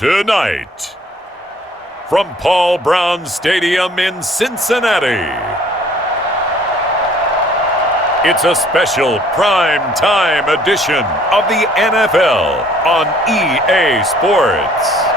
Tonight, from Paul Brown Stadium in Cincinnati, it's a special prime time edition of the NFL on EA Sports.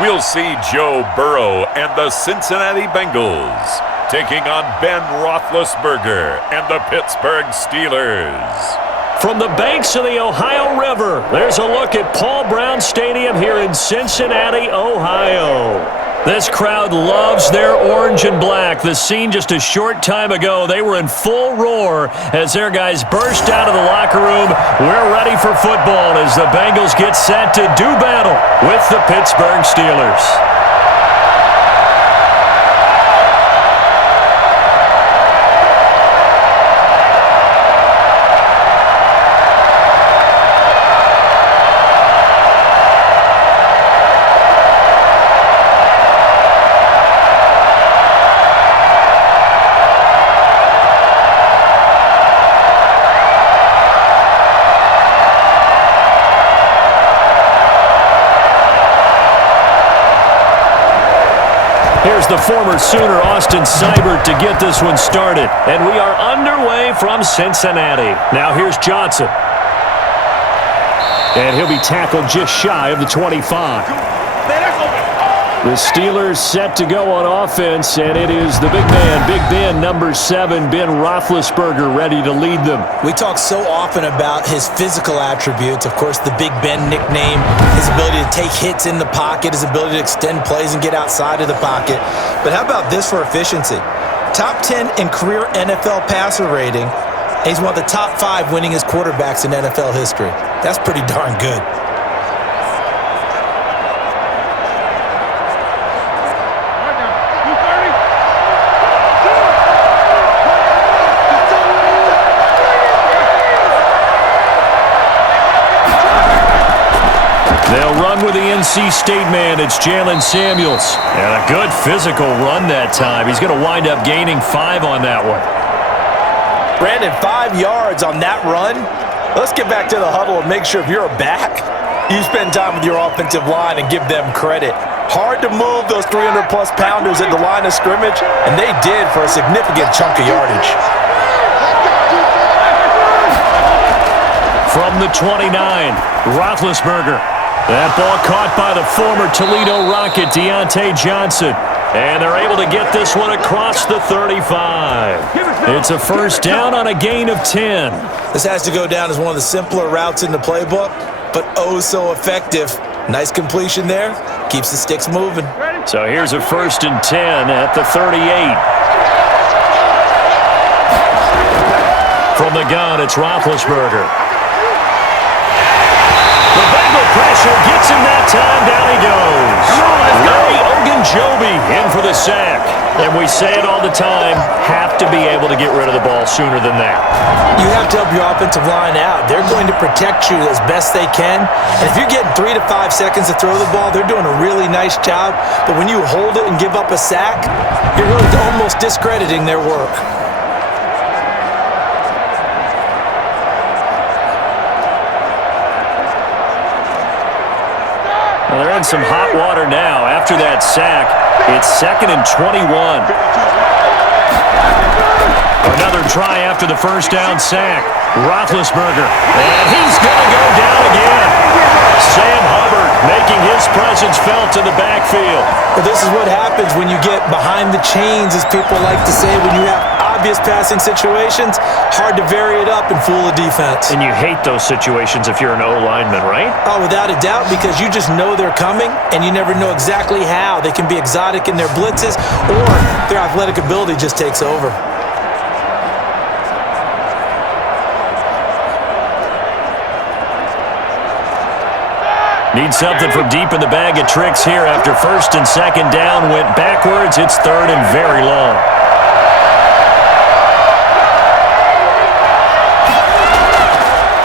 We'll see Joe Burrow and the Cincinnati Bengals taking on Ben Roethlisberger and the Pittsburgh Steelers. From the banks of the Ohio River, there's a look at Paul Brown Stadium here in Cincinnati, Ohio. This crowd loves their orange and black. The scene just a short time ago, they were in full roar as their guys burst out of the locker room. We're ready for football as the Bengals get set to do battle with the Pittsburgh Steelers. Here's the former Sooner, Austin Seibert, to get this one started. And we are underway from Cincinnati. Now here's Johnson. And he'll be tackled just shy of the 25. The Steelers set to go on offense, and it is the big man, Big Ben, number 7, Ben Roethlisberger, ready to lead them. We talk so often about his physical attributes. Of course, the Big Ben nickname, his ability to take hits in the pocket, his ability to extend plays and get outside of the pocket. But how about this for efficiency? Top 10 in career NFL passer rating. He's one of the top 5 winningest quarterbacks in NFL history. That's pretty darn good. They'll run with the NC State man. It's Jalen Samuels. And a good physical run that time. He's going to wind up gaining 5 on that one. Brandon, 5 yards on that run. Let's get back to the huddle and make sure if you're a back, you spend time with your offensive line and give them credit. Hard to move those 300-plus pounders at the line of scrimmage, and they did for a significant chunk of yardage. From the 29, Roethlisberger. That ball caught by the former Toledo Rocket, Deontay Johnson. And they're able to get this one across the 35. It's a first down on a gain of 10. This has to go down as one of the simpler routes in the playbook, but oh so effective. Nice completion there. Keeps the sticks moving. So here's a first and 10 at the 38. From the gun, it's Roethlisberger. The Bengal pressure gets him that time. Down he goes. Larry Ogunjobi in for the sack. And we say it all the time, have to be able to get rid of the ball sooner than that. You have to help your offensive line out. They're going to protect you as best they can. And if you're getting 3 to 5 seconds to throw the ball, they're doing a really nice job. But when you hold it and give up a sack, you're really almost discrediting their work. Well, they're in some hot water now. After that sack, it's 2nd and 21. Another try after the first down sack. Roethlisberger. And he's going to go down again. Sam Hubbard making his presence felt in the backfield. Well, this is what happens when you get behind the chains, as people like to say, when you have obvious passing situations. Hard to vary it up and fool a defense. And you hate those situations if you're an O-lineman, right? Oh, without a doubt, because you just know they're coming, and you never know exactly how. They can be exotic in their blitzes, or their athletic ability just takes over. Need something from deep in the bag of tricks here after first and second down went backwards. It's 3rd and very long.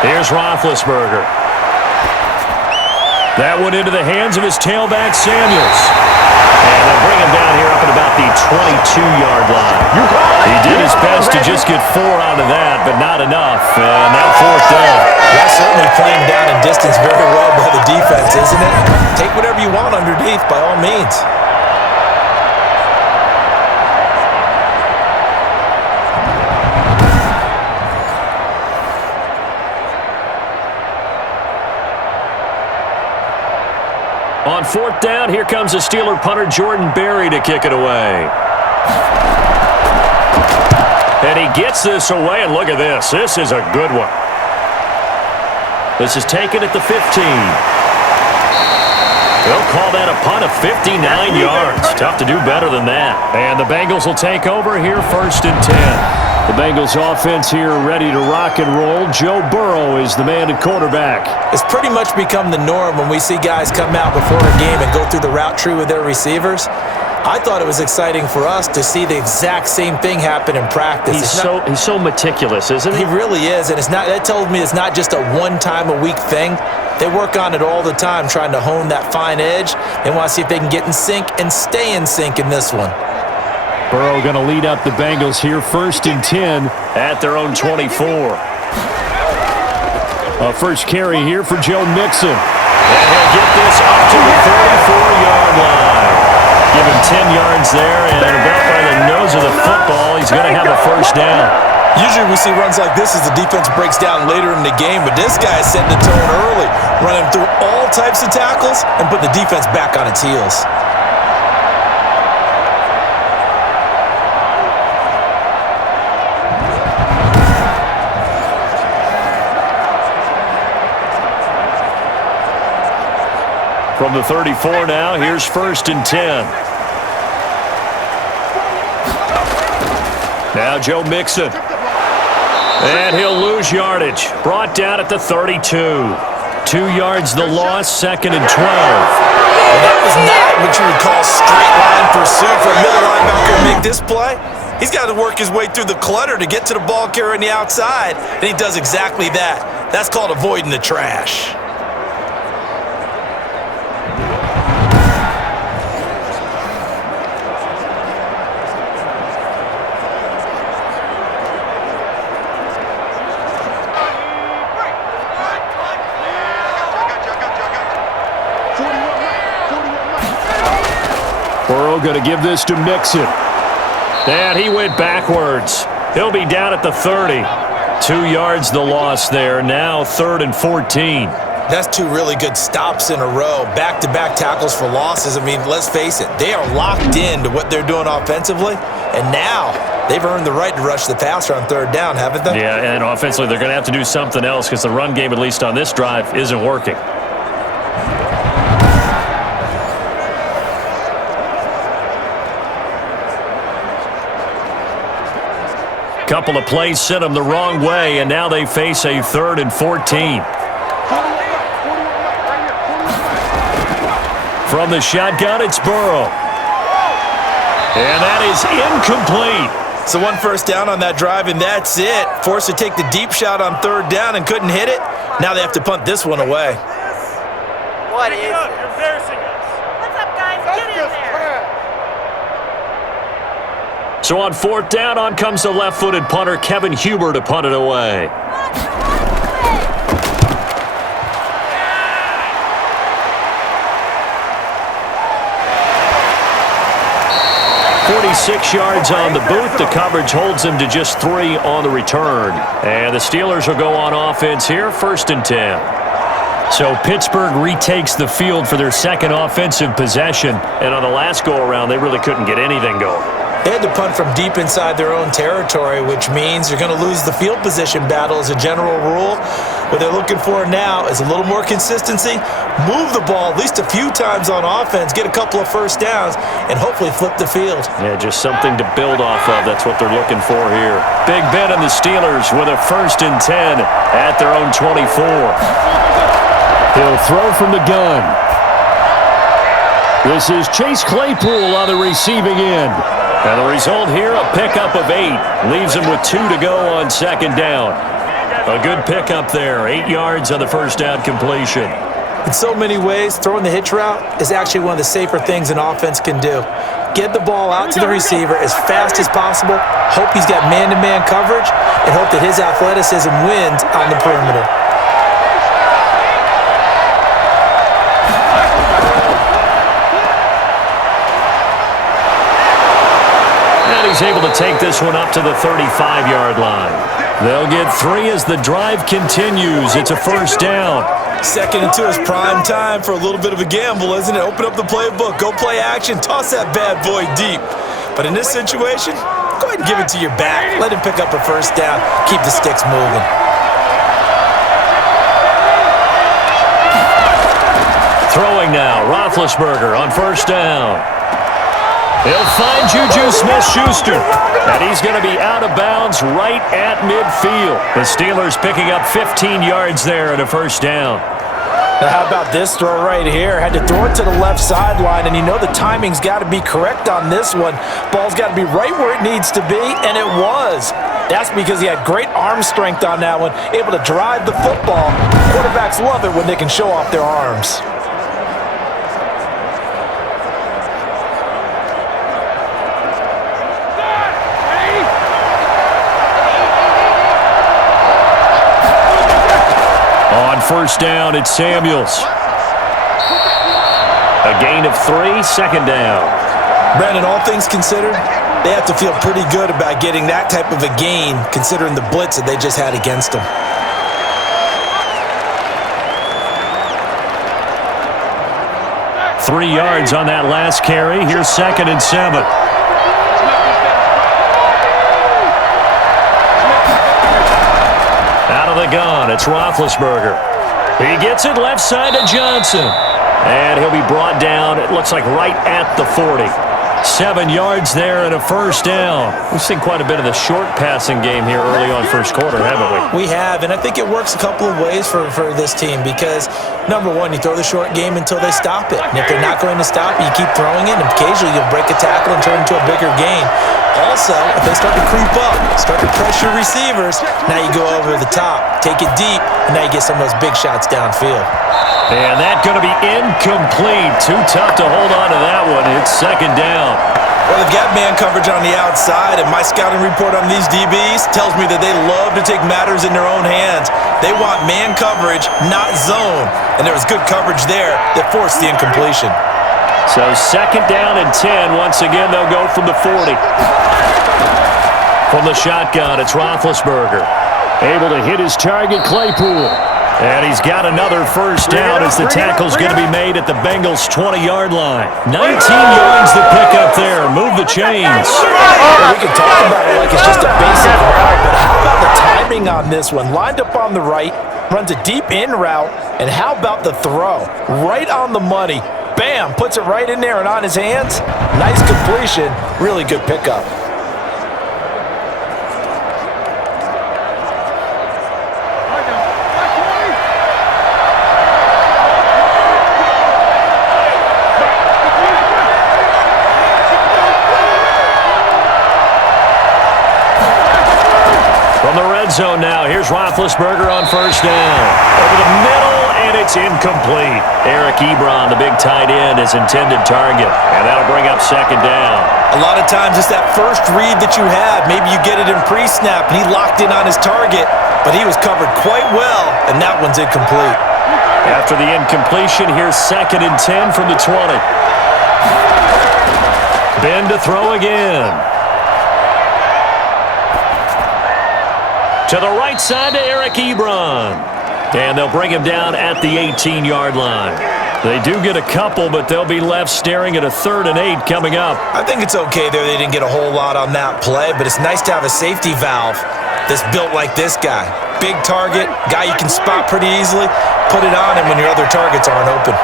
Here's Here's Roethlisberger. That one into the hands of his tailback, Samuels. And they'll bring him down here up at about the 22-yard line. He did his best to just get 4 out of that, but not enough. And now 4th down. That's certainly playing down in distance very well by the defense, isn't it? Take whatever you want underneath, by all means. On 4th down, here comes the Steeler punter Jordan Berry to kick it away. And he gets this away, and look at this. This is a good one. This is taken at the 15. They'll call that a punt of 59 yards. Tough to do better than that. And the Bengals will take over here 1st and 10. The Bengals offense here ready to rock and roll. Joe Burrow is the man at quarterback. It's pretty much become the norm when we see guys come out before a game and go through the route tree with their receivers. I thought it was exciting for us to see the exact same thing happen in practice. He's so meticulous, isn't he? He really is, and that tells me it's not just a one-time-a-week thing. They work on it all the time, trying to hone that fine edge. They want to see if they can get in sync and stay in sync in this one. Burrow going to lead up the Bengals here 1st and 10 at their own 24. First carry here for Joe Mixon. And he'll get this up to the 34-yard line. Give him 10 yards there, and about by the nose of the football, he's going to have a 1st down. Usually we see runs like this as the defense breaks down later in the game, but this guy is setting the tone early, running through all types of tackles and put the defense back on its heels. From the 34 now, here's 1st and 10. Now Joe Mixon. And he'll lose yardage. Brought down at the 32. 2 yards the loss, 2nd and 12. Well, that was not what you would call straight line pursuit for a middle linebacker to make this play. He's got to work his way through the clutter to get to the ball carrier on the outside, and he does exactly that. That's called avoiding the trash. Burrow going to give this to Mixon. And he went backwards. He'll be down at the 30. 2 yards the loss there. Now 3rd and 14. That's 2 really good stops in a row. Back-to-back tackles for losses. I mean, let's face it. They are locked into what they're doing offensively. And now they've earned the right to rush the passer on 3rd down, haven't they? Yeah, and offensively they're going to have to do something else because the run game, at least on this drive, isn't working. Couple of plays sent them the wrong way, and now they face a 3rd and 14. From the shotgun, it's Burrow. And that is incomplete. So 1 first down on that drive, and that's it. Forced to take the deep shot on 3rd down and couldn't hit it. Now they have to punt this one away. What is it? You're embarrassing us. What's up, guys? Get in there. So on 4th down, on comes the left-footed punter, Kevin Huber, to punt it away. 46 yards on the boot. The coverage holds him to just 3 on the return. And the Steelers will go on offense here, 1st and 10. So Pittsburgh retakes the field for their 2nd offensive possession. And on the last go-around, they really couldn't get anything going. They had to punt from deep inside their own territory, which means you're going to lose the field position battle as a general rule. What they're looking for now is a little more consistency, move the ball at least a few times on offense, get a couple of 1st downs, and hopefully flip the field. Yeah, just something to build off of. That's what they're looking for here. Big Ben and the Steelers with a 1st and 10 at their own 24. He'll throw from the gun. This is Chase Claypool on the receiving end. And the result here, a pickup of 8. Leaves him with 2 to go on 2nd down. A good pickup there. 8 yards on the first down completion. In so many ways, throwing the hitch route is actually one of the safer things an offense can do. Get the ball out to the receiver as fast as possible, hope he's got man-to-man coverage, and hope that his athleticism wins on the perimeter. And he's able to take this one up to the 35-yard line. They'll get 3 as the drive continues. It's a first down. 2nd and 2 is prime time for a little bit of a gamble, isn't it? Open up the playbook, go play action, toss that bad boy deep. But in this situation, go ahead and give it to your back. Let him pick up a first down. Keep the sticks moving. Throwing now, Roethlisberger on first down. He'll find Juju Smith-Schuster, and he's going to be out of bounds right at midfield. The Steelers picking up 15 yards there and a first down. Now how about this throw right here? Had to throw it to the left sideline, and you know the timing's got to be correct on this one. Ball's got to be right where it needs to be, and it was. That's because he had great arm strength on that one, able to drive the football. Quarterbacks love it when they can show off their arms. First down, it's Samuels. A gain of 3, second down. Brandon, all things considered, they have to feel pretty good about getting that type of a gain, considering the blitz that they just had against them. Three yards on that last carry. Here's 2nd and 7. Out of the gun, it's Roethlisberger. He gets it left side to Johnson. And he'll be brought down, it looks like right at the 40. 7 yards there and a first down. We've seen quite a bit of the short passing game here early on first quarter, haven't we? We have, and I think it works a couple of ways for this team because, number one, you throw the short game until they stop it. And if they're not going to stop it, you keep throwing it, and occasionally you'll break a tackle and turn it into a bigger gain. Also, if they start to creep up, start to pressure receivers, now you go over the top, take it deep, and now you get some of those big shots downfield. And that's going to be incomplete. Too tough to hold on to that one. It's second down. Well, they've got man coverage on the outside, and my scouting report on these DBs tells me that they love to take matters in their own hands. They want man coverage, not zone. And there was good coverage there that forced the incompletion. So second down and 10. Once again, they'll go from the 40. From the shotgun, it's Roethlisberger. Able to hit his target, Claypool. And he's got another first down as the tackle's going to be made at the Bengals' 20-yard line. 19 yards to pick up there. Move the chains. Well, we can talk about it like it's just a basic route, but how about the timing on this one? Lined up on the right, runs a deep in route, and how about the throw? Right on the money. Bam, puts it right in there and on his hands. Nice completion. Really good pickup. Zone now. Here's Roethlisberger on first down. Over the middle, and it's incomplete. Eric Ebron, the big tight end, is intended target, and that'll bring up second down. A lot of times it's that first read that you have. Maybe you get it in pre-snap, and he locked in on his target, but he was covered quite well, and that one's incomplete. After the incompletion, here's 2nd and 10 from the 20. Ben to throw again. To the right side to Eric Ebron. And they'll bring him down at the 18-yard line. They do get a couple, but they'll be left staring at a 3rd and 8 coming up. I think it's okay there. They didn't get a whole lot on that play, but it's nice to have a safety valve that's built like this guy. Big target, guy you can spot pretty easily. Put it on him when your other targets aren't open.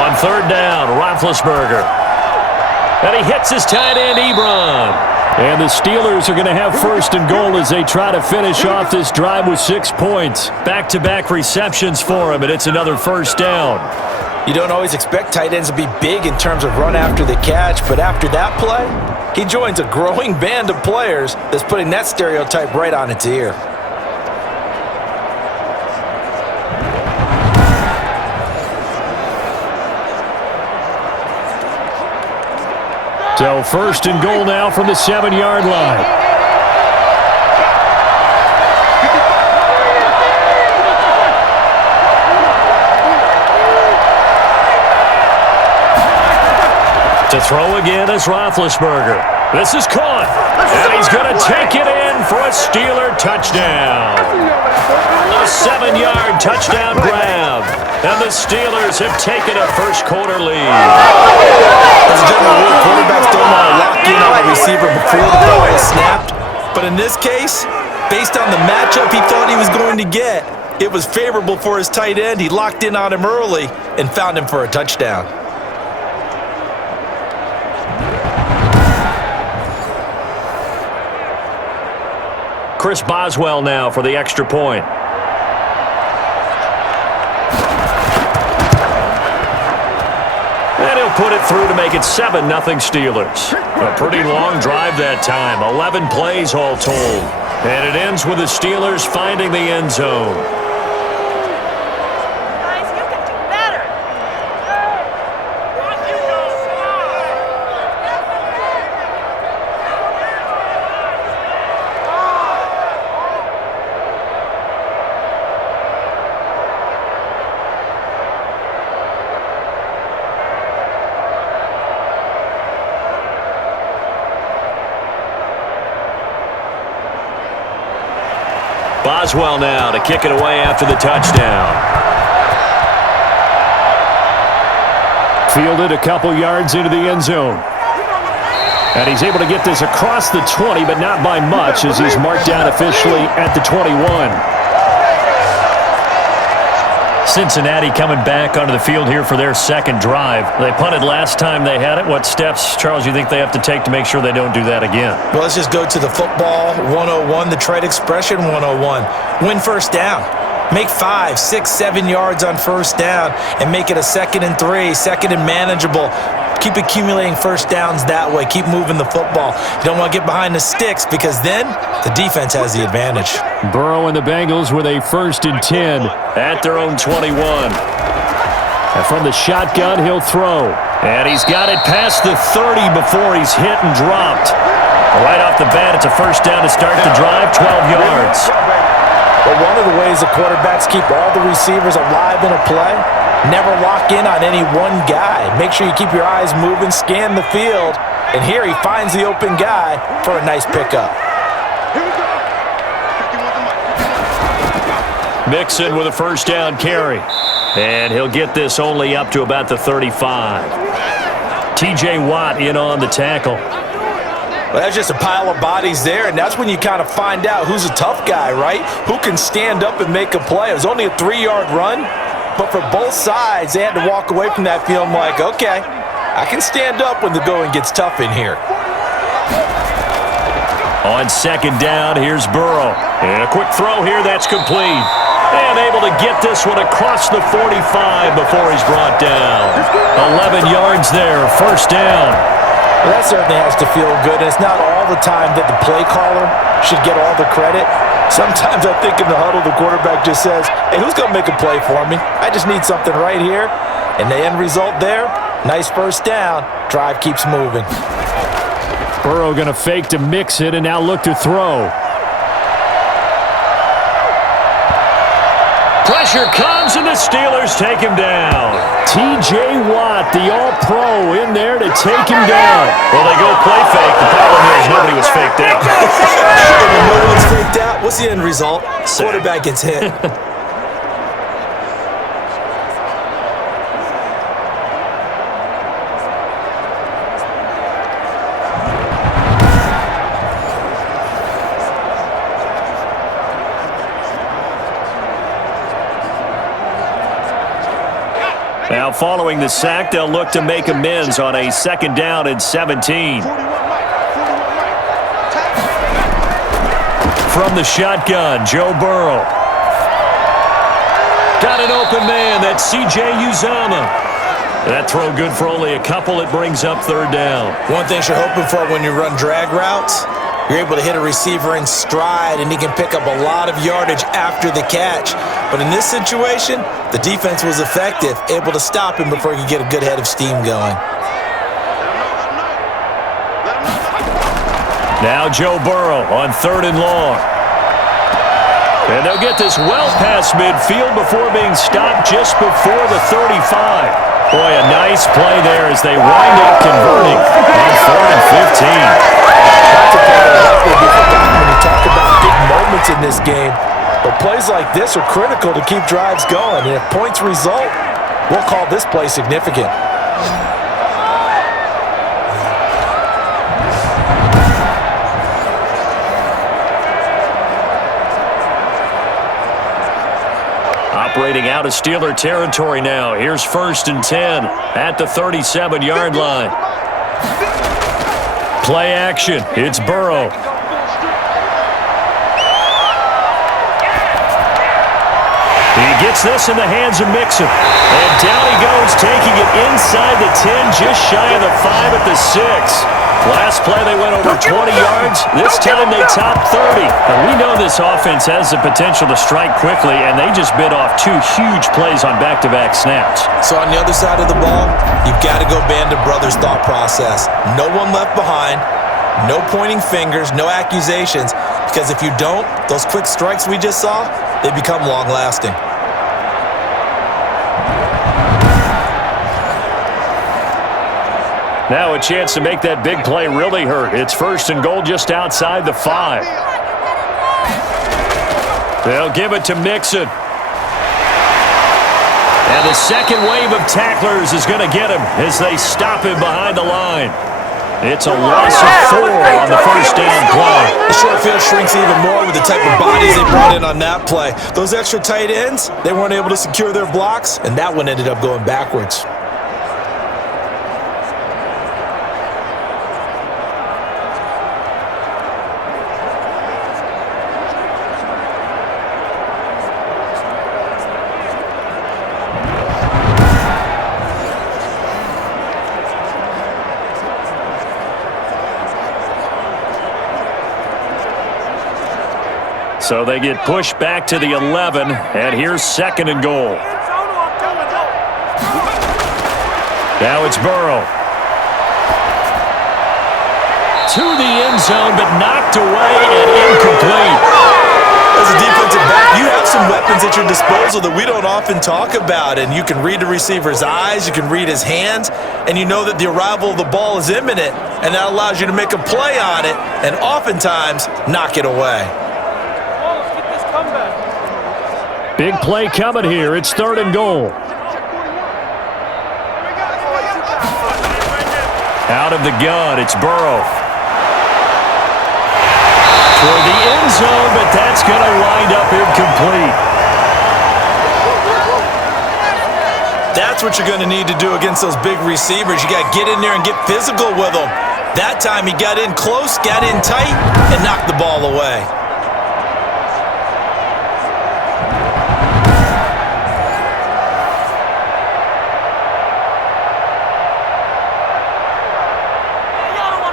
On 3rd down, Roethlisberger. And he hits his tight end, Ebron. And the Steelers are going to have 1st and goal as they try to finish off this drive with 6 points. Back-to-back receptions for him, and it's another first down. You don't always expect tight ends to be big in terms of run after the catch, but after that play, He joins a growing band of players that's putting that stereotype right on its ear. So first and goal now from the 7-yard line. To throw again is Roethlisberger. This is caught. And he's going to take it in for a Steeler touchdown. A 7-yard touchdown grab. And the Steelers have taken a first-quarter lead. As a general rule, quarterbacks don't want to lock in on a receiver before the ball is snapped. But in this case, based on the matchup he thought he was going to get, it was favorable for his tight end. He locked in on him early and found him for a touchdown. Chris Boswell now for the extra point. And he'll put it through to make it 7-0 Steelers. A pretty long drive that time, 11 plays all told. And it ends with the Steelers finding the end zone. Guys, you can do better. Boswell now to kick it away after the touchdown. Fielded a couple yards into the end zone. And he's able to get this across the 20, but not by much as he's marked down officially at the 21. Cincinnati coming back onto the field here for their second drive. They punted last time they had it. What steps, Charles, you think they have to take to make sure they don't do that again? Well, let's just go to the football 101, the trade expression 101. Win first down. Make 5, 6, 7 yards on first down and make it a 2nd and 3, 2nd and manageable. Keep accumulating first downs that way. Keep moving the football. You don't want to get behind the sticks because then the defense has the advantage. Burrow and the Bengals with a 1st and 10 at their own 21. And from the shotgun, he'll throw. And he's got it past the 30 before he's hit and dropped. Right off the bat, it's a first down to start the drive, 12 yards. But one of the ways the quarterbacks keep all the receivers alive in a play, never lock in on any one guy. Make sure you keep your eyes moving, scan the field, and here he finds the open guy for a nice pickup. Mixon with a first down carry. And he'll get this only up to about the 35. T.J. Watt in on the tackle. Well, that's just a pile of bodies there, and that's when you kind of find out who's a tough guy, right? Who can stand up and make a play. It was only a 3-yard run, but for both sides, they had to walk away from that feeling like, okay, I can stand up when the going gets tough in here. On second down, here's Burrow. And a quick throw here, that's complete. And able to get this one across the 45 before he's brought down. 11 yards there, first down. Well, that certainly has to feel good, and it's not all the time that the play caller should get all the credit. Sometimes I think in the huddle, the quarterback just says, hey, who's going to make a play for me? I just need something right here. And the end result there, nice first down. Drive keeps moving. Burrow going to fake to mix it and now look to throw. Pressure comes and the Steelers take him down. T.J. Watt, the all-pro, in there to take him down. Well, they go play fake. The problem is nobody was faked out. When no one's faked out, what's the end result? Quarterback gets hit. Now, following the sack, they'll look to make amends on a 2nd down and 17. From the shotgun, Joe Burrow. Got an open man, that's C.J. Uzomah. That throw good for only a couple. It brings up third down. One thing you're hoping for when you run drag routes, you're able to hit a receiver in stride, and he can pick up a lot of yardage after the catch. But in this situation, the defense was effective, able to stop him before he could get a good head of steam going. Now Joe Burrow on 3rd and long. And they'll get this well past midfield before being stopped just before the 35. Boy, a nice play there as they wind up converting on 3rd and 15. That's a play that will be forgotten when you talk about big moments in this game. But plays like this are critical to keep drives going. And if points result, we'll call this play significant. Operating out of Steeler territory now. Here's 1st and 10 at the 37-yard line. Play action. It's Burrow. He gets this in the hands of Mixon. And down he goes, taking it inside the 10, just shy of the 5 at the 6. Last play, they went over 20 yards. This time, they topped 30. Now, we know this offense has the potential to strike quickly, and they just bit off 2 huge plays on back-to-back snaps. So on the other side of the ball, you've got to go Band of Brothers thought process. No one left behind, no pointing fingers, no accusations, because if you don't, those quick strikes we just saw, they become long-lasting. Now a chance to make that big play really hurt. It's 1st and goal just outside the 5. They'll give it to Mixon. And the second wave of tacklers is going to get him as they stop him behind the line. It's a loss of 4 on the 1st down play. The short field shrinks even more with the type of bodies they brought in on that play. Those extra tight ends, they weren't able to secure their blocks, and that one ended up going backwards. So they get pushed back to the 11, and here's 2nd and goal. Now it's Burrow. To the end zone, but knocked away and incomplete. As a defensive back, you have some weapons at your disposal that we don't often talk about, and you can read the receiver's eyes, you can read his hands, and you know that the arrival of the ball is imminent, and that allows you to make a play on it and oftentimes knock it away. Big play coming here. It's 3rd and goal. Out of the gun, it's Burrow. Toward the end zone, but that's going to wind up incomplete. That's what you're going to need to do against those big receivers. You got to get in there and get physical with them. That time he got in close, got in tight, and knocked the ball away.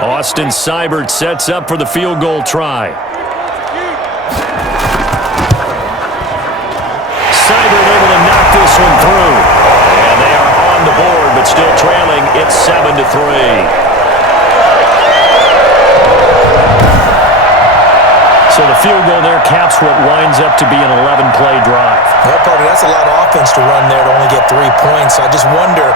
Austin Seibert sets up for the field goal try. Seibert able to knock this one through. And they are on the board, but still trailing. It's 7-3. So the field goal there caps what winds up to be an 11-play drive. Well, partner, that's a lot of offense to run there to only get 3 points. So I just wonder,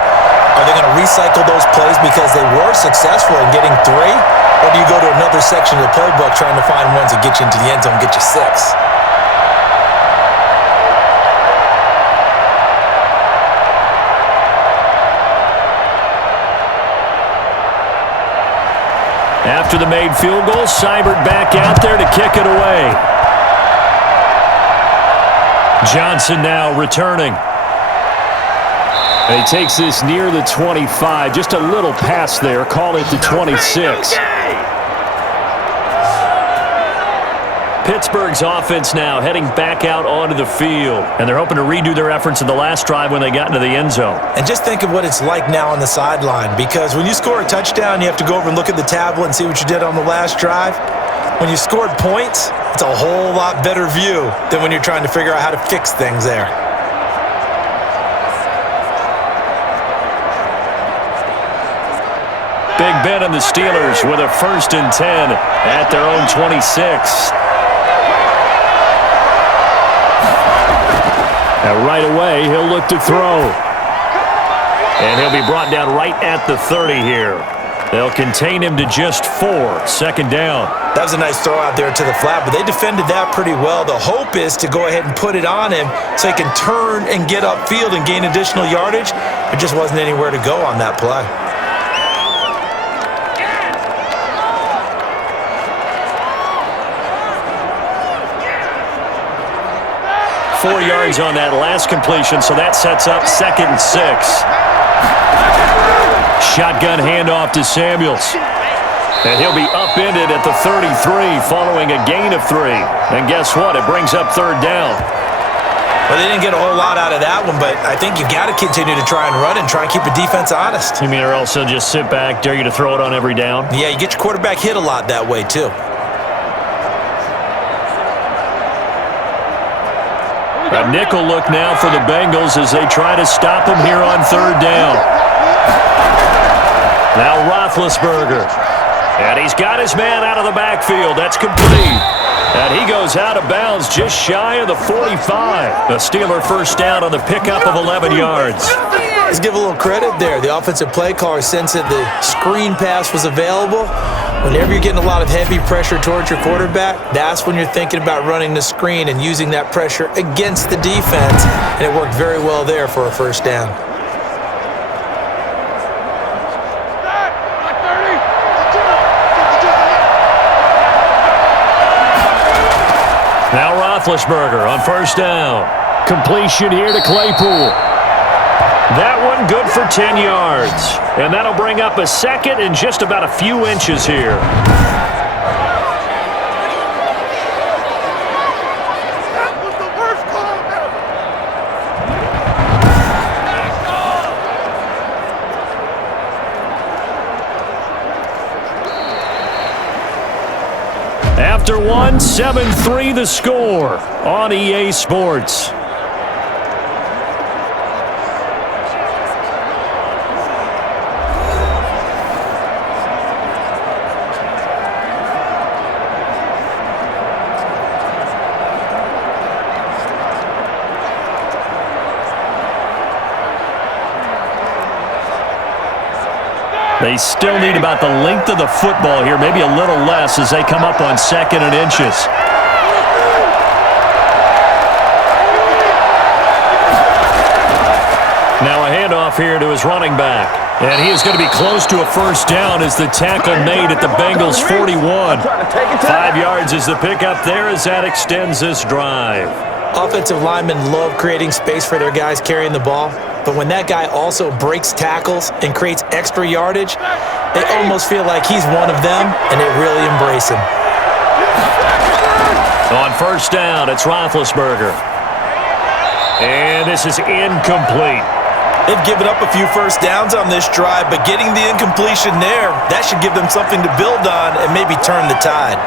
are they going to recycle those plays because they were successful in getting 3? Or do you go to another section of the playbook trying to find ones that get you into the end zone and get you 6? After the made field goal, Seibert back out there to kick it away. Johnson now returning. And he takes this near the 25. Just a little pass there. Call it the 26. Pittsburgh's offense now heading back out onto the field. And they're hoping to redo their efforts in the last drive when they got into the end zone. And just think of what it's like now on the sideline, because when you score a touchdown, you have to go over and look at the tablet and see what you did on the last drive. When you scored points, it's a whole lot better view than when you're trying to figure out how to fix things there. Big Ben and the Steelers with a 1st and 10 at their own 26. Now right away, he'll look to throw. And he'll be brought down right at the 30 here. They'll contain him to just 4. 2nd down. That was a nice throw out there to the flat, but they defended that pretty well. The hope is to go ahead and put it on him so he can turn and get upfield and gain additional yardage. There just wasn't anywhere to go on that play. 4 yards on that last completion, so that sets up 2nd and 6. Shotgun handoff to Samuels. And he'll be upended at the 33 following a gain of 3. And guess what? It brings up 3rd down. Well, they didn't get a whole lot out of that one, but I think you got to continue to try and run and try and keep the defense honest. You mean or else they'll just sit back, dare you to throw it on every down? Yeah, you get your quarterback hit a lot that way, too. A nickel look now for the Bengals as they try to stop him here on 3rd down. Now Roethlisberger. And he's got his man out of the backfield. That's complete. And he goes out of bounds just shy of the 45. The Steeler 1st down on the pickup of 11 yards. Let's give a little credit there. The offensive play caller sensed that the screen pass was available. Whenever you're getting a lot of heavy pressure towards your quarterback, that's when you're thinking about running the screen and using that pressure against the defense. And it worked very well there for a 1st down. Now Roethlisberger on 1st down. Completion here to Claypool. That one good for 10 yards. And that'll bring up a 2nd and just about a few inches here. That was the worst call ever. After one, 7-3 the score on EA Sports. They still need about the length of the football here, maybe a little less as they come up on 2nd and inches. Now a handoff here to his running back. And he is going to be close to a 1st down as the tackle made at the Bengals 41. 5 yards is the pickup there as that extends this drive. Offensive linemen love creating space for their guys carrying the ball. But when that guy also breaks tackles and creates extra yardage, they almost feel like he's one of them, and they really embrace him. On 1st down, it's Roethlisberger. And this is incomplete. They've given up a few 1st downs on this drive, but getting the incompletion there, that should give them something to build on and maybe turn the tide.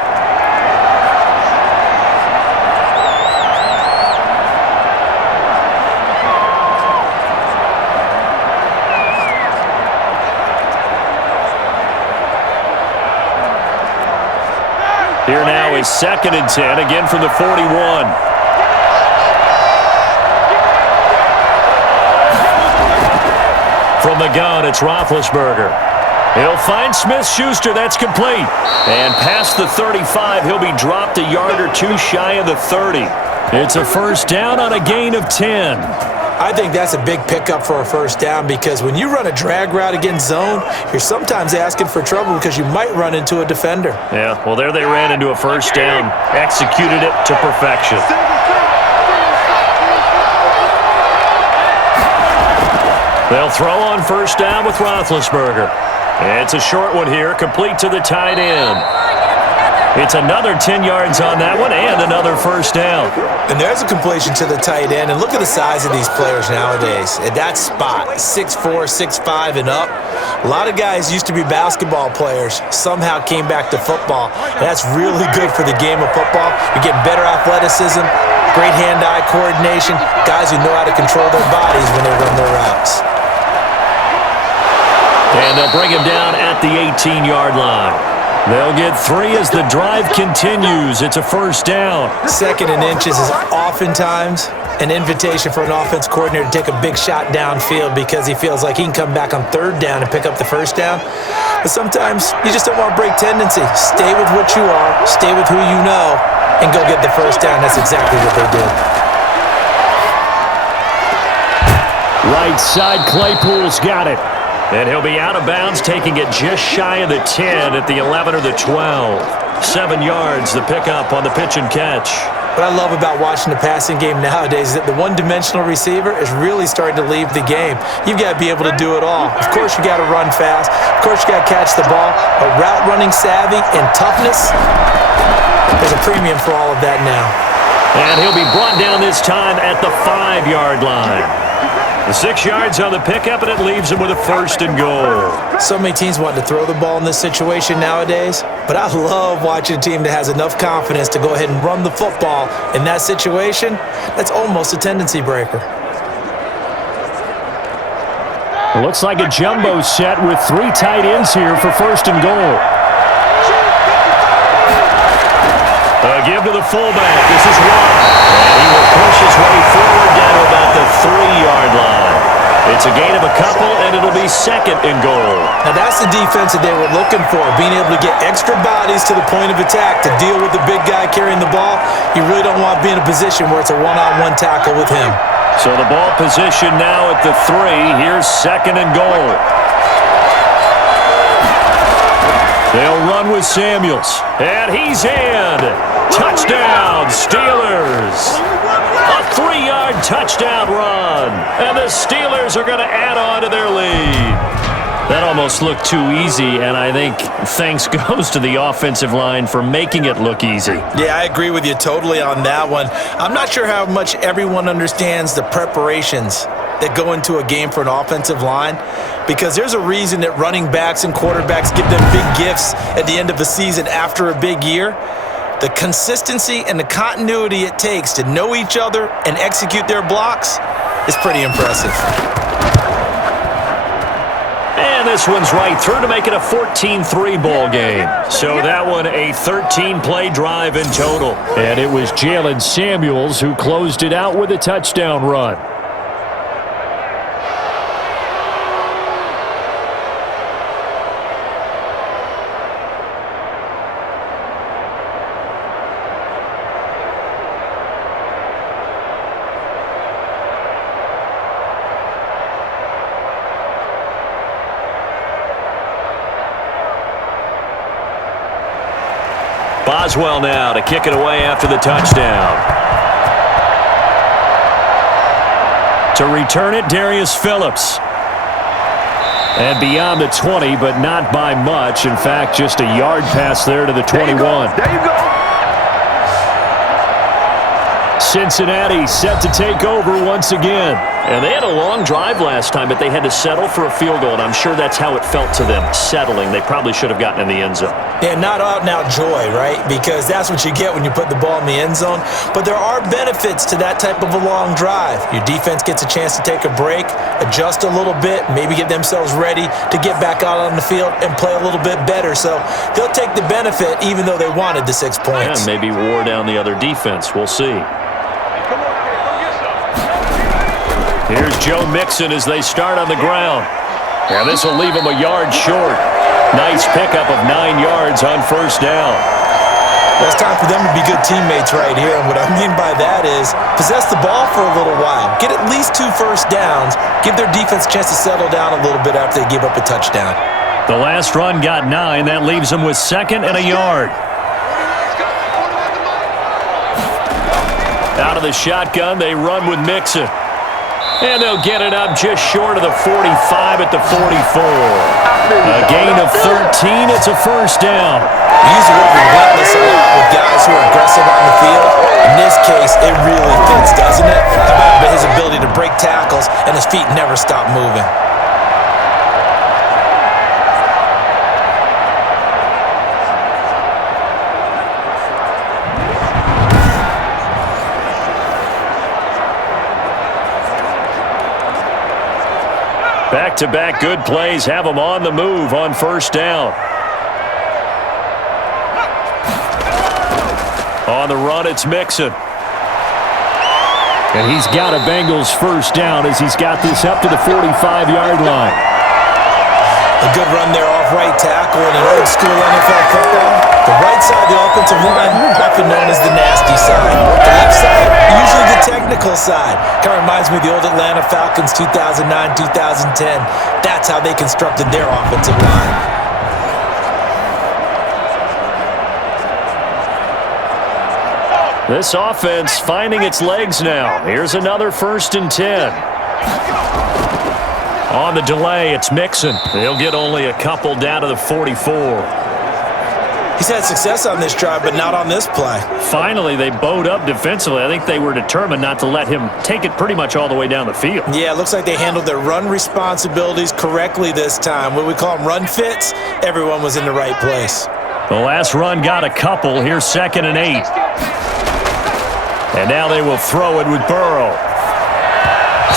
Here now is 2nd and 10, again from the 41. From the gun, it's Roethlisberger. He'll find Smith-Schuster. That's complete. And past the 35, he'll be dropped a yard or 2 shy of the 30. It's a 1st down on a gain of 10. I think that's a big pickup for a 1st down because when you run a drag route against zone, you're sometimes asking for trouble because you might run into a defender. Yeah, well, there they ran into a 1st down, executed it to perfection. They'll throw on 1st down with Roethlisberger. It's a short one here, complete to the tight end. It's another 10 yards on that one and another first down. And there's a completion to the tight end. And look at the size of these players nowadays. At that spot, 6'4", 6'5", and up. A lot of guys used to be basketball players, somehow came back to football. And that's really good for the game of football. You're getting better athleticism, great hand-eye coordination, guys who know how to control their bodies when they run their routes. And they'll bring him down at the 18-yard line. They'll get 3 as the drive continues. It's a first down. 2nd and inches is oftentimes an invitation for an offense coordinator to take a big shot downfield because he feels like he can come back on 3rd down and pick up the first down. But sometimes you just don't want to break tendency. Stay with what you are, stay with who you know, and go get the first down. That's exactly what they did. Right side, Claypool's got it. And he'll be out of bounds, taking it just shy of the 10 at the 11 or the 12. 7 yards, the pickup on the pitch and catch. What I love about watching the passing game nowadays is that the one-dimensional receiver is really starting to leave the game. You've got to be able to do it all. Of course, you got to run fast. Of course, you got to catch the ball. But route running savvy and toughness, there's a premium for all of that now. And he'll be brought down this time at the 5-yard line. The 6 yards on the pickup, and it leaves him with a first and goal. So many teams want to throw the ball in this situation nowadays, but I love watching a team that has enough confidence to go ahead and run the football. In that situation, that's almost a tendency breaker. It looks like a jumbo set with 3 tight ends here for first and goal. A give to the fullback. This is Watt. And he will push his way forward down to about the 3-yard line. It's a gain of a couple, and it'll be 2nd and goal. Now that's the defense that they were looking for, being able to get extra bodies to the point of attack to deal with the big guy carrying the ball. You really don't want to be in a position where it's a one-on-one tackle with him. So the ball position now at the 3. Here's 2nd and goal. They'll run with Samuels. And he's in. Touchdown, Steelers. A 3-yard touchdown run. And the Steelers are going to add on to their lead. That almost looked too easy, and I think thanks goes to the offensive line for making it look easy. Yeah, I agree with you totally on that one. I'm not sure how much everyone understands the preparations that go into a game for an offensive line, because there's a reason that running backs and quarterbacks give them big gifts at the end of the season after a big year. The consistency and the continuity it takes to know each other and execute their blocks is pretty impressive. And this one's right through to make it a 14-3 ball game. So that one a 13-play drive in total. And it was Jalen Samuels who closed it out with a touchdown run. Boswell now to kick it away after the touchdown. To return it, Darius Phillips. And beyond the 20, but not by much. In fact, just a yard pass there to the 21. There you go. Cincinnati set to take over once again. And they had a long drive last time, but they had to settle for a field goal, and I'm sure that's how it felt to them, settling. They probably should have gotten in the end zone. Yeah, not out-and-out joy, right? Because that's what you get when you put the ball in the end zone. But there are benefits to that type of a long drive. Your defense gets a chance to take a break, adjust a little bit, maybe get themselves ready to get back out on the field and play a little bit better. So they'll take the benefit even though they wanted the 6 points. And maybe wore down the other defense. We'll see. Here's Joe Mixon as they start on the ground. And this will leave him a yard short. Nice pickup of 9 yards on first down. Well, it's time for them to be good teammates right here. And what I mean by that is possess the ball for a little while. Get at least 2 first downs. Give their defense a chance to settle down a little bit after they give up a touchdown. The last run got 9. That leaves them with 2nd and a yard. Out of the shotgun, they run with Mixon. And they'll get it up just short of the 45 at the 44. A gain of 13. It's a first down. We use the word relentless a lot with guys who are aggressive on the field. In this case, it really fits, doesn't it? How about his ability to break tackles and his feet never stop moving? Back-to-back good plays have them on the move on first down. On the run, it's Mixon. And he's got a Bengals first down as he's got this up to the 45-yard line. A good run there off right tackle in an old-school NFL football. The right side of the offensive line, often known as the nasty side. The left side, usually the technical side. Kind of reminds me of the old Atlanta Falcons 2009-2010. That's how they constructed their offensive line. This offense finding its legs now. Here's another 1st and 10. On the delay, it's Mixon. He'll get only a couple down to the 44. He's had success on this drive, but not on this play. Finally, they bowed up defensively. I think they were determined not to let him take it pretty much all the way down the field. Yeah, it looks like they handled their run responsibilities correctly this time. What we call them run fits, everyone was in the right place. The last run got a couple. Here's 2nd and 8. And now they will throw it with Burrow.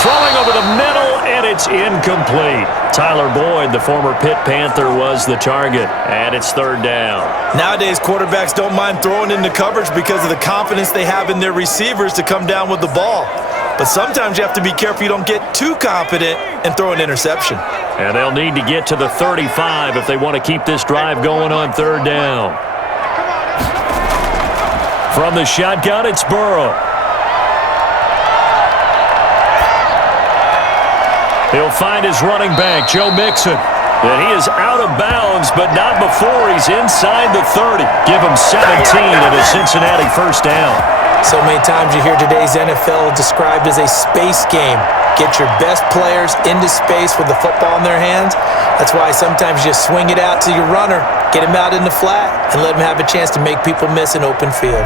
Throwing over the middle, and it's incomplete. Tyler Boyd, the former Pitt Panther, was the target, and it's 3rd down. Nowadays, quarterbacks don't mind throwing into coverage because of the confidence they have in their receivers to come down with the ball. But sometimes you have to be careful you don't get too confident and throw an interception. And they'll need to get to the 35 if they want to keep this drive going on 3rd down. From the shotgun, it's Burrow. He'll find his running back, Joe Mixon. And he is out of bounds, but not before he's inside the 30. Give him 17 and a Cincinnati first down. So many times you hear today's NFL described as a space game. Get your best players into space with the football in their hands. That's why sometimes you swing it out to your runner, get him out in the flat, and let him have a chance to make people miss an open field.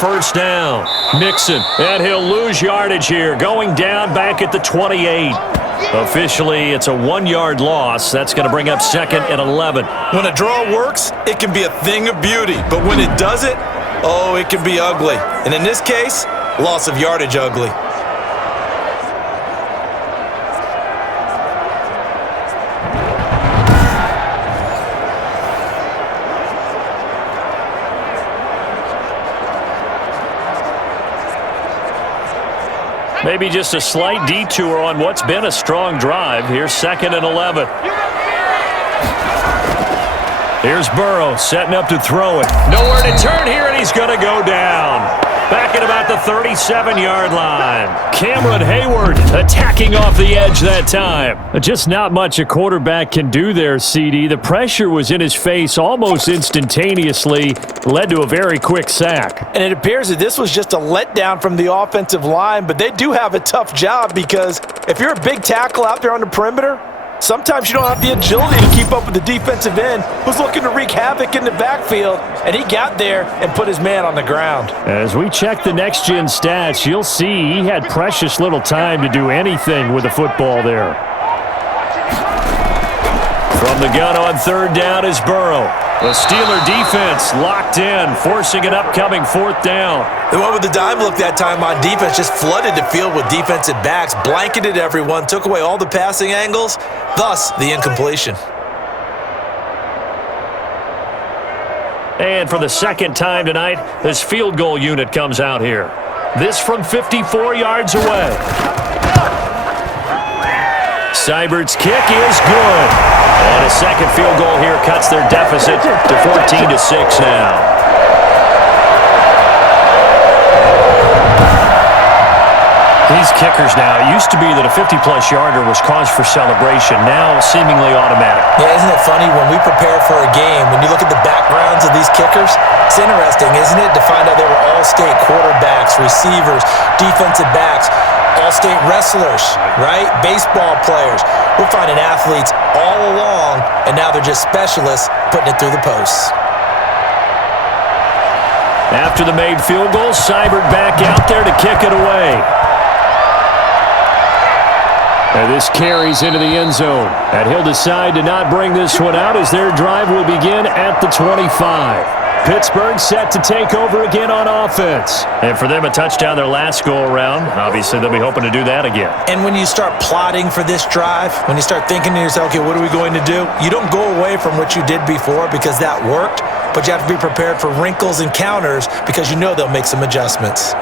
First down, Mixon, and he'll lose yardage here, going down back at the 28. Officially, it's a 1-yard loss. That's going to bring up 2nd and 11. When a draw works, it can be a thing of beauty, but when it doesn't, oh, it can be ugly. And in this case, loss of yardage ugly. Maybe just a slight detour on what's been a strong drive. Here's 2nd and 11. Here's Burrow setting up to throw it. Nowhere to turn here, and he's going to go down. Back at about the 37-yard line. Cameron Hayward attacking off the edge that time. Just not much a quarterback can do there, CD. The pressure was in his face almost instantaneously. Led to a very quick sack. And it appears that this was just a letdown from the offensive line, but they do have a tough job because if you're a big tackle out there on the perimeter, sometimes you don't have the agility to keep up with the defensive end who's looking to wreak havoc in the backfield, and he got there and put his man on the ground. As we check the next-gen stats, you'll see he had precious little time to do anything with the football there. From the gun on 3rd down is Burrow. The Steeler defense locked in, forcing an upcoming 4th down. They went with the dime look that time on defense, just flooded the field with defensive backs, blanketed everyone, took away all the passing angles, thus the incompletion. And for the 2nd time tonight, this field goal unit comes out here. This from 54 yards away. Seibert's kick is good. And a 2nd field goal here cuts their deficit to 14-6 now. These kickers now, it used to be that a 50-plus yarder was cause for celebration, now seemingly automatic. Yeah, isn't it funny when we prepare for a game, when you look at the backgrounds of these kickers, it's interesting, isn't it, to find out they were all-state quarterbacks, receivers, defensive backs, all-state wrestlers, right? Baseball players. We're finding athletes all along, and now they're just specialists putting it through the posts. After the made field goal, Seibert back out there to kick it away. And this carries into the end zone. And he'll decide to not bring this one out as their drive will begin at the 25. Pittsburgh set to take over again on offense. And for them, a touchdown their last go-around. Obviously, they'll be hoping to do that again. And when you start plotting for this drive, when you start thinking to yourself, okay, what are we going to do? You don't go away from what you did before because that worked, but you have to be prepared for wrinkles and counters because you know they'll make some adjustments.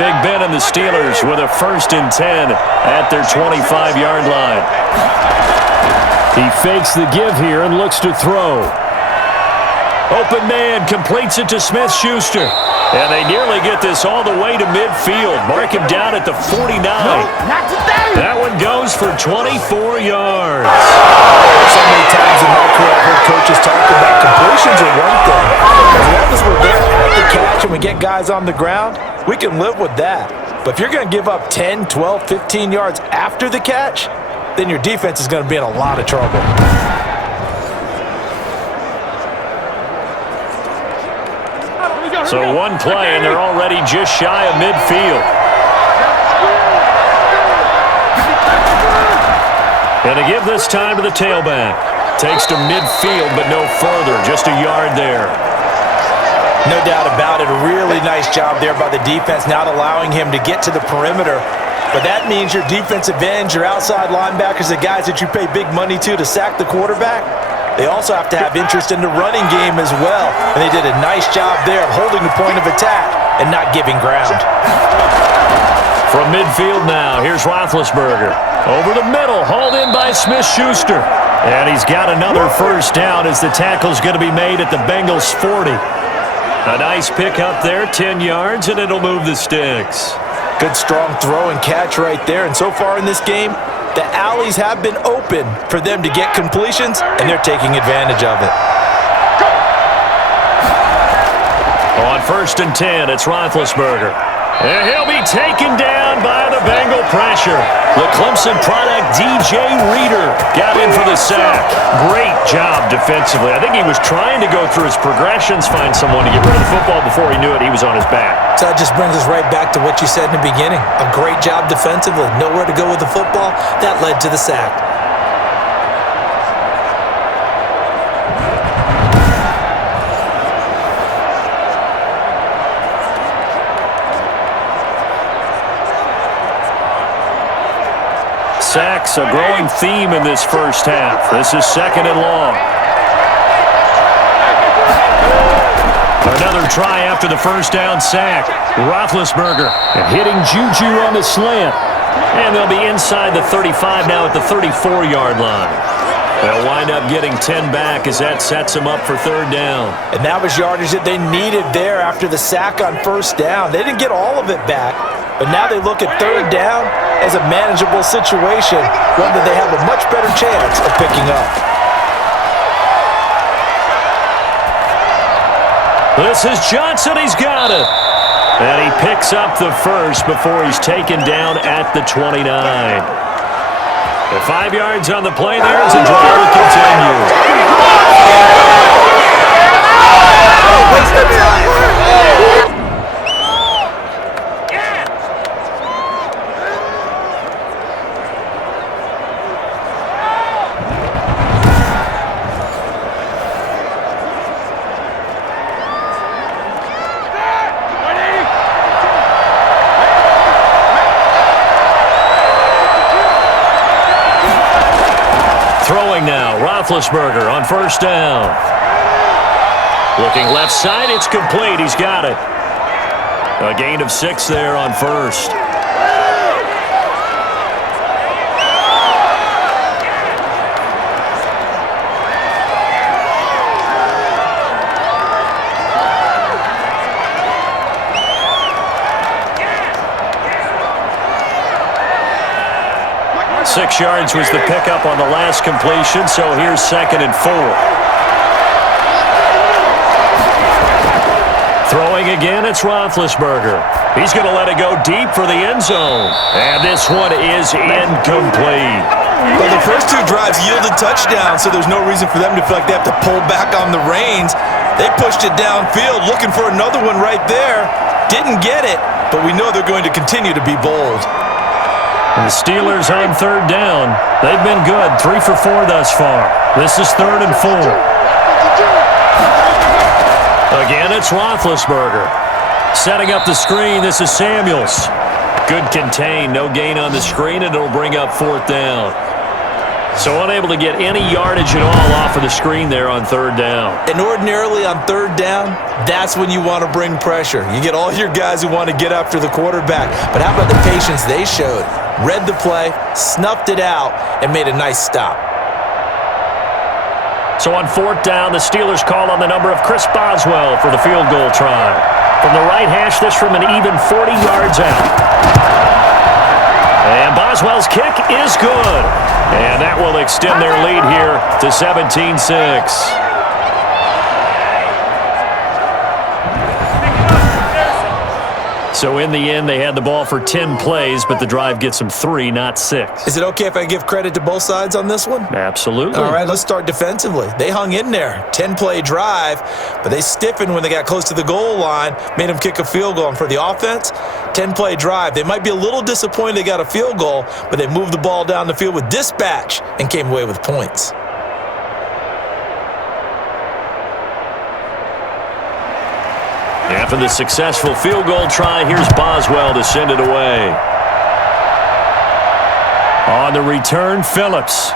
Big Ben and the Steelers with a 1st and 10 at their 25-yard line. He fakes the give here and looks to throw. Open man completes it to Smith-Schuster. And they nearly get this all the way to midfield. Mark him down at the 49. That one goes for 24 yards. So many times in my career I've heard coaches talk about completions are one thing. As long as we're there at the catch and we get guys on the ground, we can live with that. But if you're going to give up 10, 12, 15 yards after the catch, then your defense is going to be in a lot of trouble. So one play, and they're already just shy of midfield. And to give this time to the tailback. Takes to midfield, but no further. Just a yard there. No doubt about it. A really nice job there by the defense, not allowing him to get to the perimeter. But that means your defensive ends, your outside linebackers, the guys that you pay big money to sack the quarterback, they also have to have interest in the running game as well. And they did a nice job there of holding the point of attack and not giving ground. From midfield now, here's Roethlisberger. Over the middle, hauled in by Smith-Schuster. And he's got another 1st down as the tackle's going to be made at the Bengals 40. A nice pick up there, 10 yards, and it'll move the sticks. Good strong throw and catch right there. And so far in this game, the alleys have been open for them to get completions, and they're taking advantage of it. On 1st and 10, it's Roethlisberger. And he'll be taken down by the Bengal pressure. The Clemson product, DJ Reader, got in for the sack. Great job defensively. I think he was trying to go through his progressions, find someone to get rid of the football. Before he knew it, he was on his back. So that just brings us right back to what you said in the beginning. A great job defensively. Nowhere to go with the football. That led to the sack. Sacks, a growing theme in this first half. This is 2nd and long. Another try after the 1st down sack. Roethlisberger hitting Juju on the slant. And they'll be inside the 35 now at the 34-yard line. They'll wind up getting 10 back as that sets them up for 3rd down. And that was yardage that they needed there after the sack on 1st down. They didn't get all of it back, but now they look at 3rd down as a manageable situation, one that they have a much better chance of picking up. This is Johnson. He's got it. And he picks up the 1st before he's taken down at the 29. The 5 yards on the play there as the drive will continue. Throwing now, Roethlisberger on 1st down. Looking left side, it's complete. He's got it. A gain of 6 there on 1st. 6 yards was the pickup on the last completion, so here's 2nd and 4. Throwing again, it's Roethlisberger. He's going to let it go deep for the end zone. And this one is incomplete. Well, the first 2 drives yielded touchdowns, so there's no reason for them to feel like they have to pull back on the reins. They pushed it downfield, looking for another one right there. Didn't get it, but we know they're going to continue to be bold. And the Steelers on 3rd down. They've been good, 3 for 4 thus far. This is 3rd and 4. Again, it's Roethlisberger. Setting up the screen, this is Samuels. Good contain, no gain on the screen, and it'll bring up 4th down. So unable to get any yardage at all off of the screen there on 3rd down. And ordinarily on 3rd down, that's when you want to bring pressure. You get all your guys who want to get after the quarterback. But how about the patience they showed? Read the play, snuffed it out, and made a nice stop. So on 4th down, the Steelers call on the number of Chris Boswell for the field goal try. From the right hash, this from an even 40 yards out. And Boswell's kick is good. And that will extend their lead here to 17-6. So in the end, they had the ball for 10 plays, but the drive gets them 3, not 6. Is it okay if I give credit to both sides on this one? Absolutely. All right, let's start defensively. They hung in there. 10-play drive, but they stiffened when they got close to the goal line, made them kick a field goal. And for the offense, 10-play drive. They might be a little disappointed they got a field goal, but they moved the ball down the field with dispatch and came away with points. After the successful field goal try, here's Boswell to send it away. On the return, Phillips.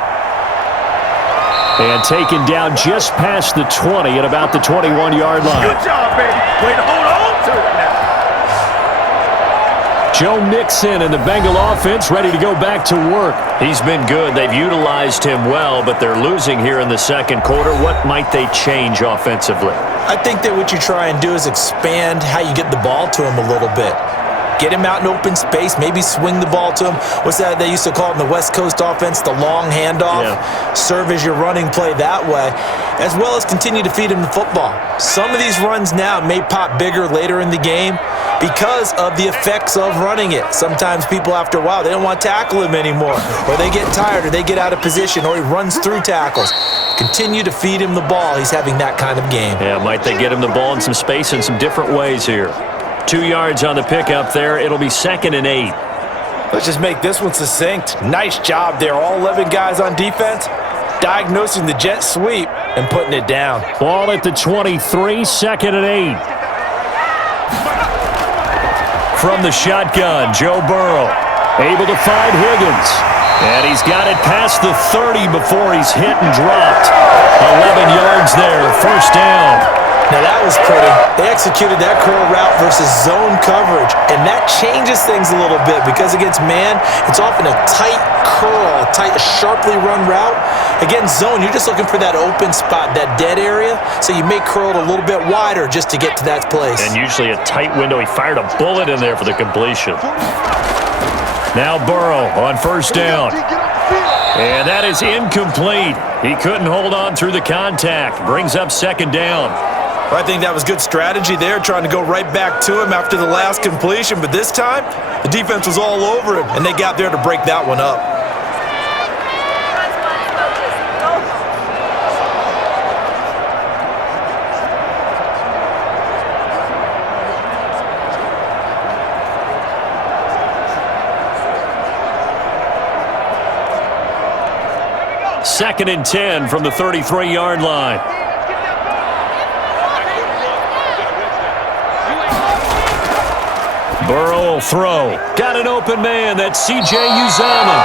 And taken down just past the 20 at about the 21-yard line. Good job, baby. Way to hold on to it now. Joe Mixon and the Bengal offense ready to go back to work. He's been good. They've utilized him well, but they're losing here in the 2nd quarter. What might they change offensively? I think that what you try and do is expand how you get the ball to him a little bit. Get him out in open space, maybe swing the ball to him. What's that they used to call it in the West Coast offense, the long handoff? Yeah. Serve as your running play that way, as well as continue to feed him the football. Some of these runs now may pop bigger later in the game because of the effects of running it. Sometimes people, after a while, they don't want to tackle him anymore, or they get tired, or they get out of position, or he runs through tackles. Continue to feed him the ball. He's having that kind of game. Yeah, might they get him the ball in some space in some different ways here. 2 yards on the pickup there. It'll be 2nd and 8. Let's just make this one succinct. Nice job there. All 11 guys on defense diagnosing the jet sweep and putting it down. Ball at the 23, 2nd and 8. From the shotgun, Joe Burrow able to find Higgins. And he's got it past the 30 before he's hit and dropped. 11 yards there, 1st down. Now that was pretty. They executed that curl route versus zone coverage, and that changes things a little bit because against man, it's often a tight curl, a sharply run route. Against zone, you're just looking for that open spot, that dead area, so you may curl it a little bit wider just to get to that place. And usually a tight window. He fired a bullet in there for the completion. Now Burrow on 1st down. And that is incomplete. He couldn't hold on through the contact. Brings up 2nd down. I think that was good strategy there, trying to go right back to him after the last completion. But this time, the defense was all over him, and they got there to break that one up. Second and 10 from the 33-yard line. Burrow will throw. Got an open man. That's C.J. Uzomah.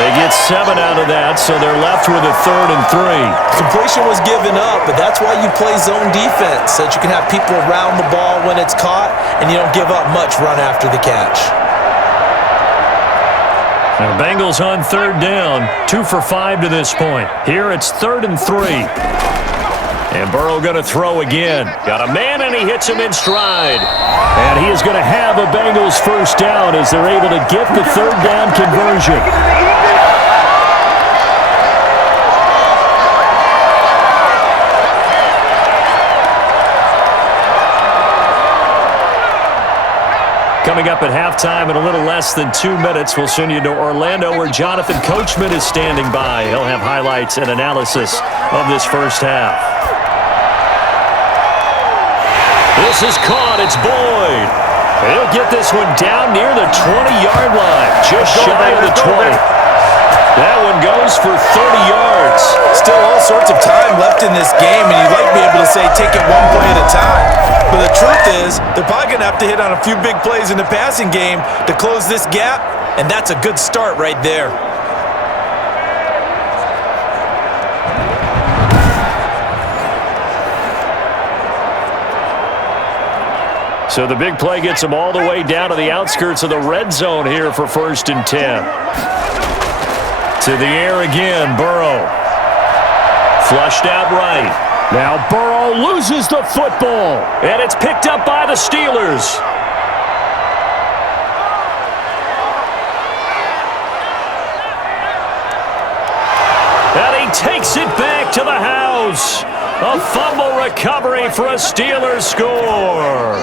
They get 7 out of that, so they're left with a 3rd and 3. Completion was given up, but that's why you play zone defense, so that you can have people around the ball when it's caught, and you don't give up much run after the catch. Now Bengals on 3rd down, 2 for 5 to this point. Here it's 3rd and 3. And Burrow going to throw again. Got a man, and he hits him in stride. And he is going to have a Bengals 1st down as they're able to get the 3rd down conversion. Coming up at halftime in a little less than 2 minutes, we'll send you to Orlando where Jonathan Coachman is standing by. He'll have highlights and analysis of this first half. This is caught. It's Boyd. He'll get this one down near the 20-yard line, just shy of the 20. That one goes for 30 yards. Still all sorts of time left in this game, and you'd like to be able to say take it one play at a time. But the truth is, they're probably going to have to hit on a few big plays in the passing game to close this gap, and that's a good start right there. So the big play gets them all the way down to the outskirts of the red zone here for 1st and 10. To the air again, Burrow. Flushed out right. Now Burrow loses the football, and it's picked up by the Steelers. And he takes it back to the house. A fumble recovery for a Steelers score.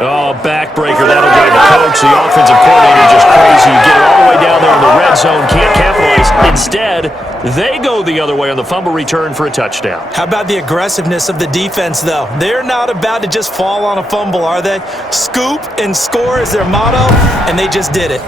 Oh, backbreaker. That'll drive the coach, the offensive coordinator, just crazy. You get it all the way down there in the red zone, can't capitalize. Instead, they go the other way on the fumble return for a touchdown. How about the aggressiveness of the defense, though? They're not about to just fall on a fumble, are they? Scoop and score is their motto, and they just did it.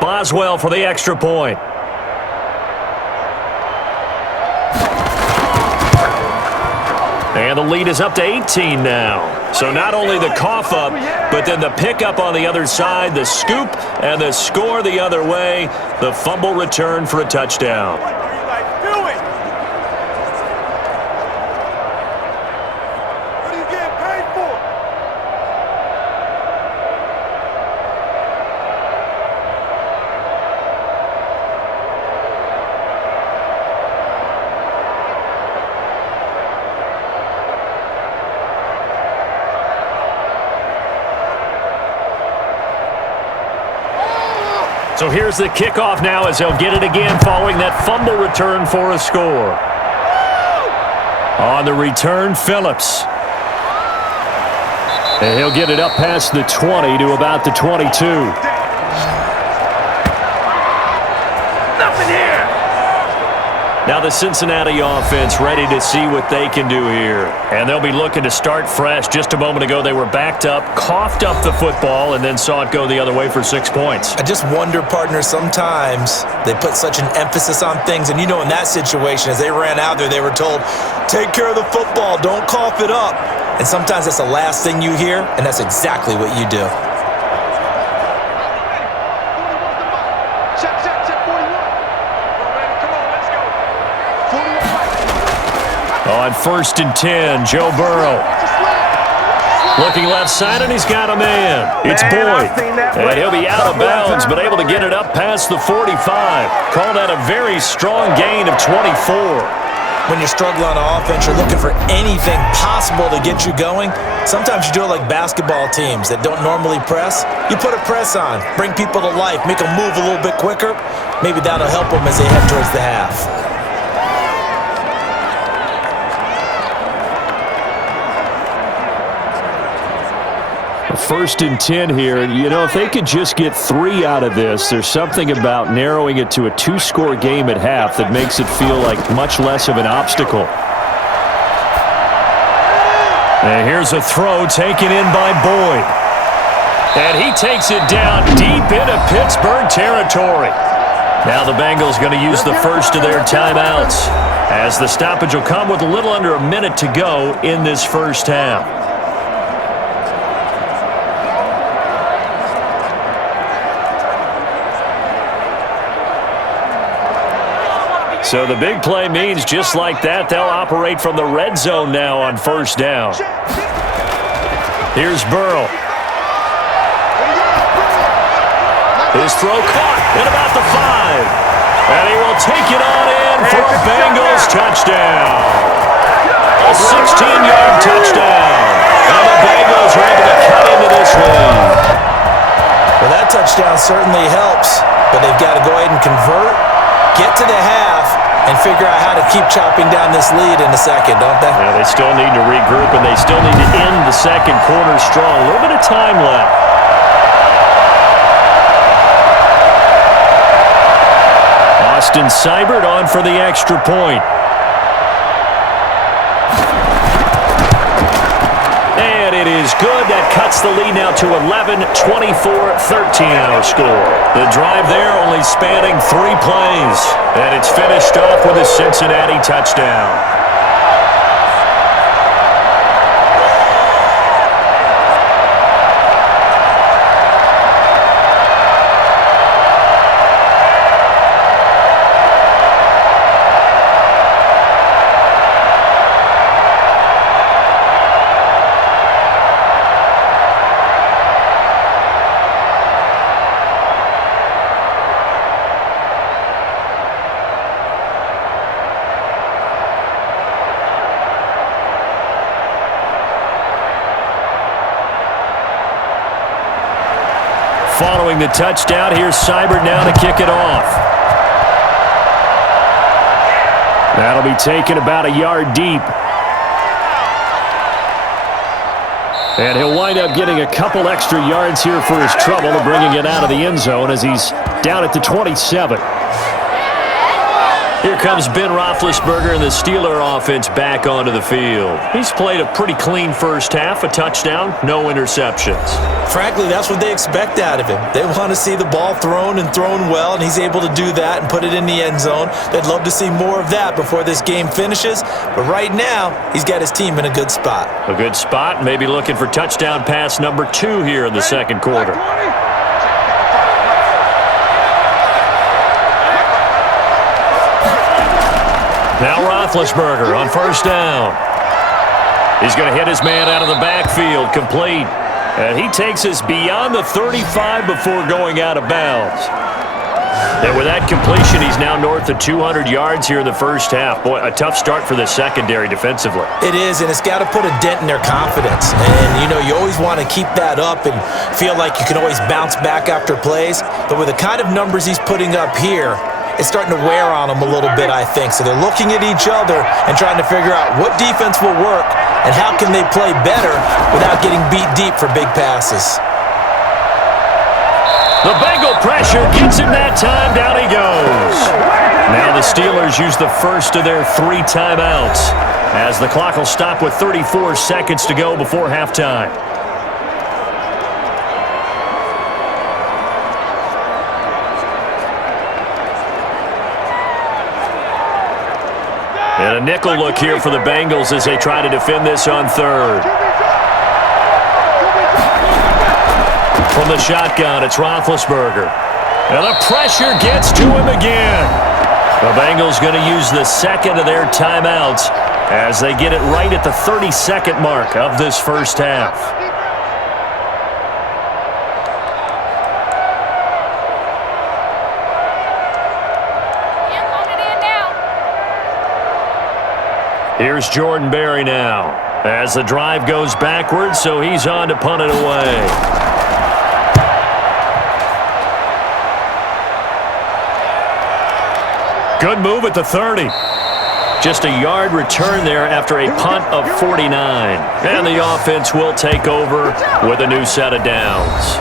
Boswell for the extra point. And the lead is up to 18 now. So not only the cough up, but then the pickup on the other side, the scoop, and the score the other way. The fumble return for a touchdown. What are you guys doing? What are you getting paid for? So here's the kickoff now as they'll get it again following that fumble return for a score. On the return, Phillips. And he'll get it up past the 20 to about the 22. Nothing here. Now the Cincinnati offense ready to see what they can do here. And they'll be looking to start fresh. Just a moment ago, they were backed up, coughed up the football, and then saw it go the other way for 6 points. I just wonder, partner, sometimes they put such an emphasis on things. And you know, in that situation, as they ran out there, they were told, take care of the football, don't cough it up. And sometimes that's the last thing you hear, and that's exactly what you do. On 1st and 10, Joe Burrow. Looking left side, and he's got a man. It's Boyd. And he'll be out of bounds, but able to get it up past the 45. Call that a very strong gain of 24. When you're struggling on offense, you're looking for anything possible to get you going. Sometimes you do it like basketball teams that don't normally press. You put a press on, bring people to life, make them move a little bit quicker. Maybe that'll help them as they head towards the half. 1st and 10 here. You know, if they could just get 3 out of this, there's something about narrowing it to a 2-score game at half that makes it feel like much less of an obstacle. And here's a throw taken in by Boyd. And he takes it down deep into Pittsburgh territory. Now the Bengals going to use the first of their timeouts, as the stoppage will come with a little under a minute to go in this first half. So the big play means just like that, they'll operate from the red zone now on 1st down. Here's Burrow. His throw caught at about the 5. And he will take it on in for a Bengals touchdown. A 16-yard touchdown. And the Bengals are able to cut into this one. Well, that touchdown certainly helps, but they've got to go ahead and convert, get to the half, and figure out how to keep chopping down this lead in the second, don't they? Yeah, they still need to regroup, and they still need to end the second quarter strong. A little bit of time left. Austin Seibert on for the extra point. And it is good. That cuts the lead now to 11, 24-13 our score. The drive there only spanning 3 plays. And it's finished off with a Cincinnati touchdown. Following the touchdown, here's Seibert now to kick it off. That'll be taken about a yard deep. And he'll wind up getting a couple extra yards here for his trouble and bringing it out of the end zone as he's down at the 27. Here comes Ben Roethlisberger and the Steeler offense back onto the field. He's played a pretty clean first half, a touchdown, no interceptions. Frankly, that's what they expect out of him. They want to see the ball thrown and thrown well, and he's able to do that and put it in the end zone. They'd love to see more of that before this game finishes, but right now, he's got his team in a good spot. A good spot, maybe looking for touchdown pass number 2 here in the second quarter. Now Roethlisberger on first down. He's going to hit his man out of the backfield, complete. And he takes us beyond the 35 before going out of bounds. And with that completion, he's now north of 200 yards here in the first half. Boy, a tough start for the secondary defensively. It is, and it's got to put a dent in their confidence. And, you know, you always want to keep that up and feel like you can always bounce back after plays. But with the kind of numbers he's putting up here, it's starting to wear on them a little bit, I think. So they're looking at each other and trying to figure out what defense will work and how can they play better without getting beat deep for big passes. The Bengal pressure gets him that time. Down he goes. Now the Steelers use the first of their 3 timeouts as the clock will stop with 34 seconds to go before halftime. And a nickel look here for the Bengals as they try to defend this on third. From the shotgun, it's Roethlisberger. And the pressure gets to him again. The Bengals going to use the second of their timeouts as they get it right at the 30-second mark of this first half. Here's Jordan Berry now as the drive goes backwards, so he's on to punt it away. Good move at the 30. Just a yard return there after a punt of 49. And the offense will take over with a new set of downs.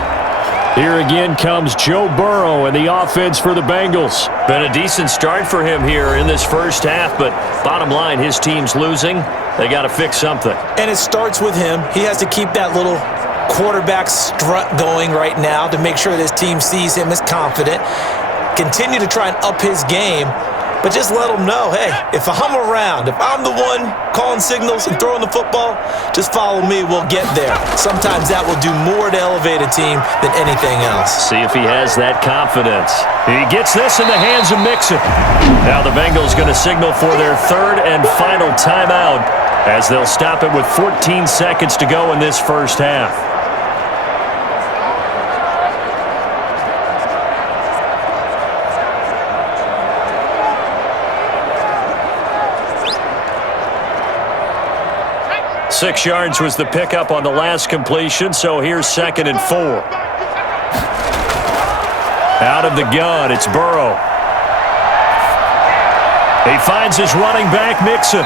Here again comes Joe Burrow and the offense for the Bengals. Been a decent start for him here in this first half, but bottom line, his team's losing. They got to fix something. And it starts with him. He has to keep that little quarterback strut going right now to make sure this team sees him as confident. Continue to try and up his game, but just let him know, hey, if I'm around, if I'm the one calling signals and throwing the football, just follow me, we'll get there. Sometimes that will do more to elevate a team than anything else. See if he has that confidence. He gets this in the hands of Mixon. Now the Bengals going to signal for their third and final timeout as they'll stop it with 14 seconds to go in this first half. Six yards was the pickup on the last completion, so here's 2nd and 4. Out of the gun, it's Burrow. He finds his running back, Mixon.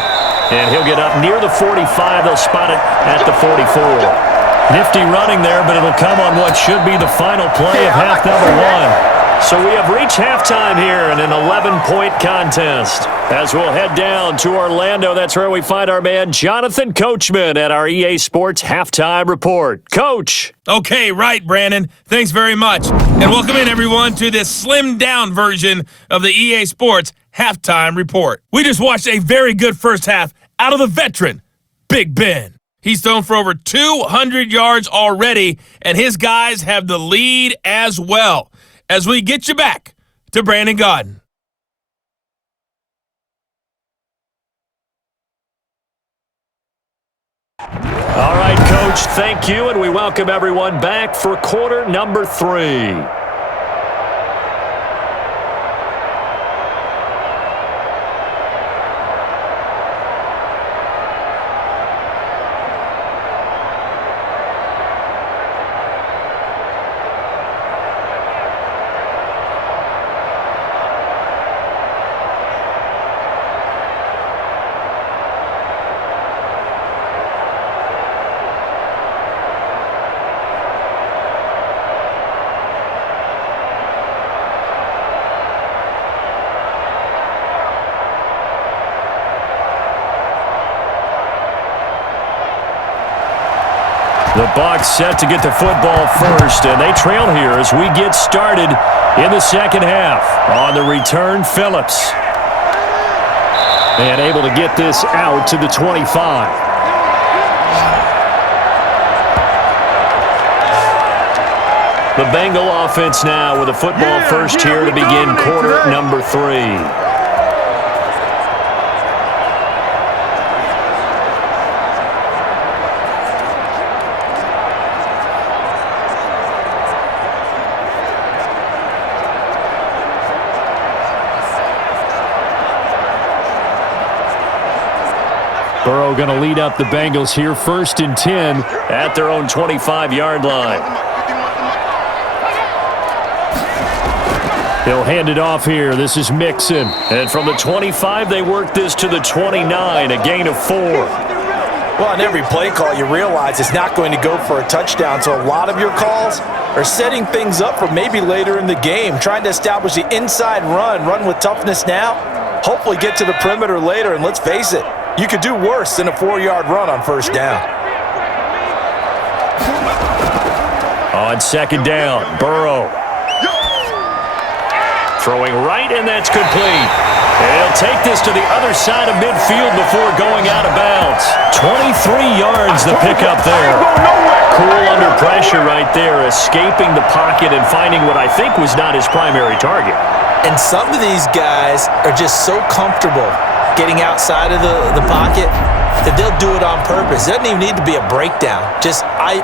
And he'll get up near the 45. They'll spot it at the 44. Nifty running there, but it'll come on what should be the final play of half number one. So we have reached halftime here in an 11-point contest. As we'll head down to Orlando, that's where we find our man Jonathan Coachman at our EA Sports Halftime Report. Coach! Okay, right, Brandon. Thanks very much. And welcome in, everyone, to this slimmed-down version of the EA Sports Halftime Report. We just watched a very good first half out of the veteran, Big Ben. He's thrown for over 200 yards already, and his guys have the lead as well. As we get you back to Brandon Gaudin. All right, Coach, thank you, and we welcome everyone back for quarter number 3. The Bucs set to get the football first, and they trail here as we get started in the second half. On the return, Phillips. And able to get this out to the 25. The Bengal offense now with a football first here to begin quarter number 3. Burrow going to lead up the Bengals here, 1st and 10 at their own 25-yard line. He'll hand it off here. This is Mixon. And from the 25, they work this to the 29, a gain of 4. Well, on every play call, you realize it's not going to go for a touchdown, so a lot of your calls are setting things up for maybe later in the game, trying to establish the inside run with toughness now, hopefully get to the perimeter later, and let's face it, you could do worse than a 4-yard run on first down. On second down, Burrow. Throwing right, and that's complete. And he'll take this to the other side of midfield before going out of bounds. 23 yards the pickup there. Cool under pressure right there, escaping the pocket and finding what I think was not his primary target. And some of these guys are just so comfortable getting outside of the pocket that they'll do it on purpose. It doesn't even need to be a breakdown.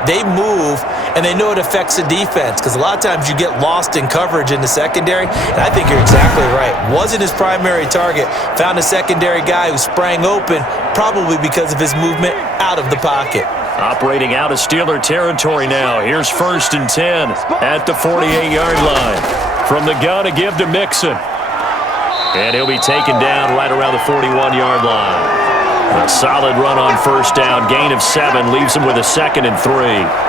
They move, and they know it affects the defense because a lot of times you get lost in coverage in the secondary, and I think you're exactly right. Wasn't his primary target. Found a secondary guy who sprang open, probably because of his movement out of the pocket. Operating out of Steeler territory now. Here's 1st and 10 at the 48-yard line. From the gun, a give to Mixon. And he'll be taken down right around the 41-yard line. A solid run on first down. Gain of 7 leaves him with a 2nd and 3.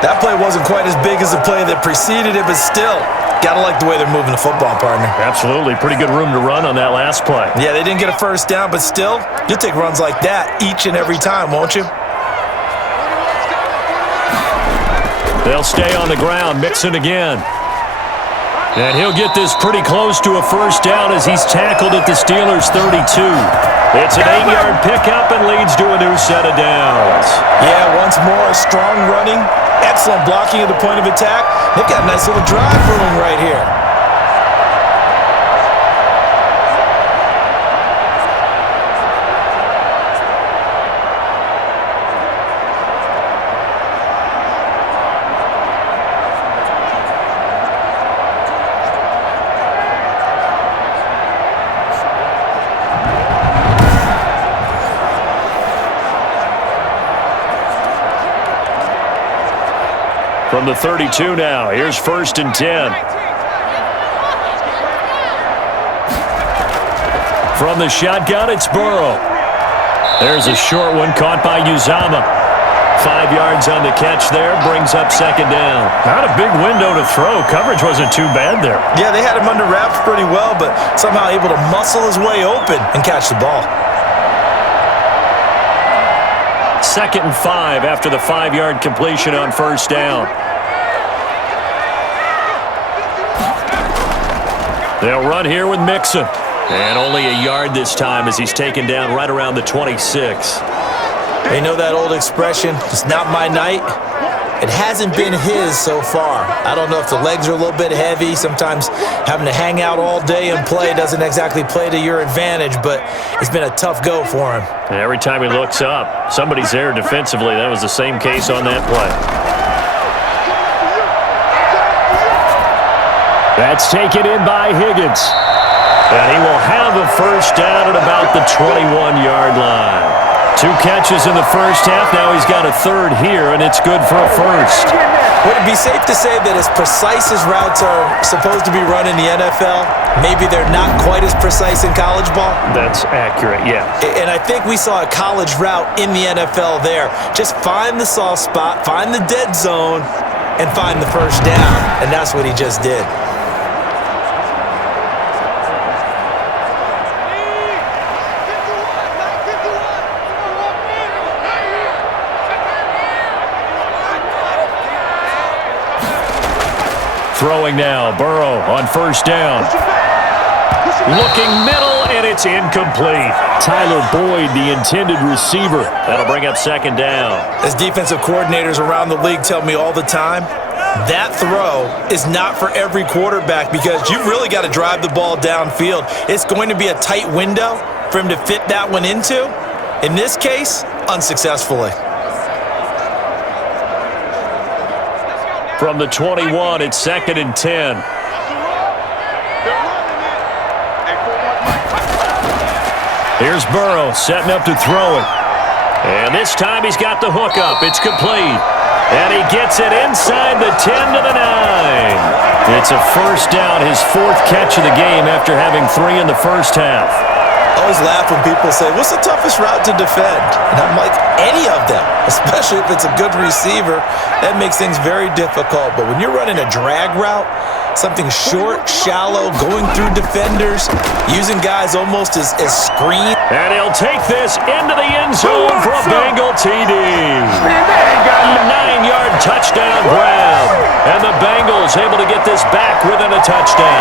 That play wasn't quite as big as the play that preceded it, but still, got to like the way they're moving the football, partner. Absolutely. Pretty good room to run on that last play. Yeah, they didn't get a first down, but still, you'll take runs like that each and every time, won't you? They'll stay on the ground. Mixon again. And he'll get this pretty close to a first down as he's tackled at the Steelers' 32. It's an 8-yard pickup and leads to a new set of downs. Yeah, once more, strong running, excellent blocking at the point of attack. They've got a nice little drive brewing right here. From the 32 now, here's 1st and 10. From the shotgun, it's Burrow. There's a short one caught by Uzama. 5 yards on the catch there, brings up second down. Not a big window to throw. Coverage wasn't too bad there. Yeah, they had him under wraps pretty well, but somehow able to muscle his way open and catch the ball. 2nd and 5 after the 5-yard completion on first down. They'll run here with Mixon. And only a yard this time as he's taken down right around the 26. You know that old expression, it's not my night? It hasn't been his so far. I don't know if the legs are a little bit heavy. Sometimes having to hang out all day and play doesn't exactly play to your advantage, but it's been a tough go for him. And every time he looks up, somebody's there defensively. That was the same case on that play. That's taken in by Higgins. And he will have a first down at about the 21-yard line. 2 catches in the first half. Now he's got a third here, and it's good for a first. Would it be safe to say that as precise as routes are supposed to be run in the NFL, maybe they're not quite as precise in college ball? That's accurate, yeah. And I think we saw a college route in the NFL there. Just find the soft spot, find the dead zone, and find the first down. And that's what he just did. Throwing now, Burrow on first down. Looking middle, and it's incomplete. Tyler Boyd, the intended receiver. That'll bring up second down. As defensive coordinators around the league tell me all the time, that throw is not for every quarterback because you've really got to drive the ball downfield. It's going to be a tight window for him to fit that one into. In this case, unsuccessfully. From the 21, it's 2nd and 10. Here's Burrow setting up to throw it. And this time he's got the hook up. It's complete. And he gets it inside the 10 to the 9. It's a first down, his 4th catch of the game after having 3 in the first half. I always laugh when people say, what's the toughest route to defend? And I'm like, any of them, especially if it's a good receiver. That makes things very difficult. But when you're running a drag route, something short, shallow, going through defenders, using guys almost as screen. And he'll take this into the end zone for a Bengal TD. A 9-yard touchdown grab. And the Bengals able to get this back within a touchdown.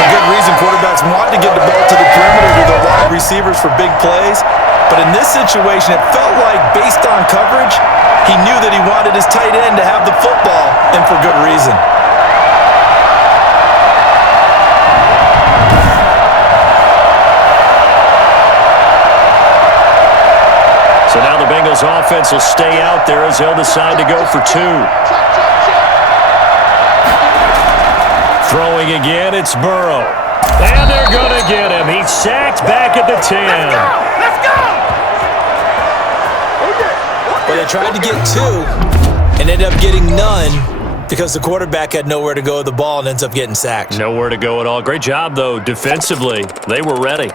For good reason, quarterbacks want to get the ball to the perimeter to their wide receivers for big plays. But in this situation, it felt like, based on coverage, he knew that he wanted his tight end to have the football, and for good reason. So now the Bengals offense will stay out there as they'll decide to go for 2. Throwing again, it's Burrow. And they're going to get him. He's sacked back at the 10. Let's go! But they tried to get 2 and ended up getting none because the quarterback had nowhere to go with the ball and ends up getting sacked. Nowhere to go at all. Great job, though, defensively. They were ready.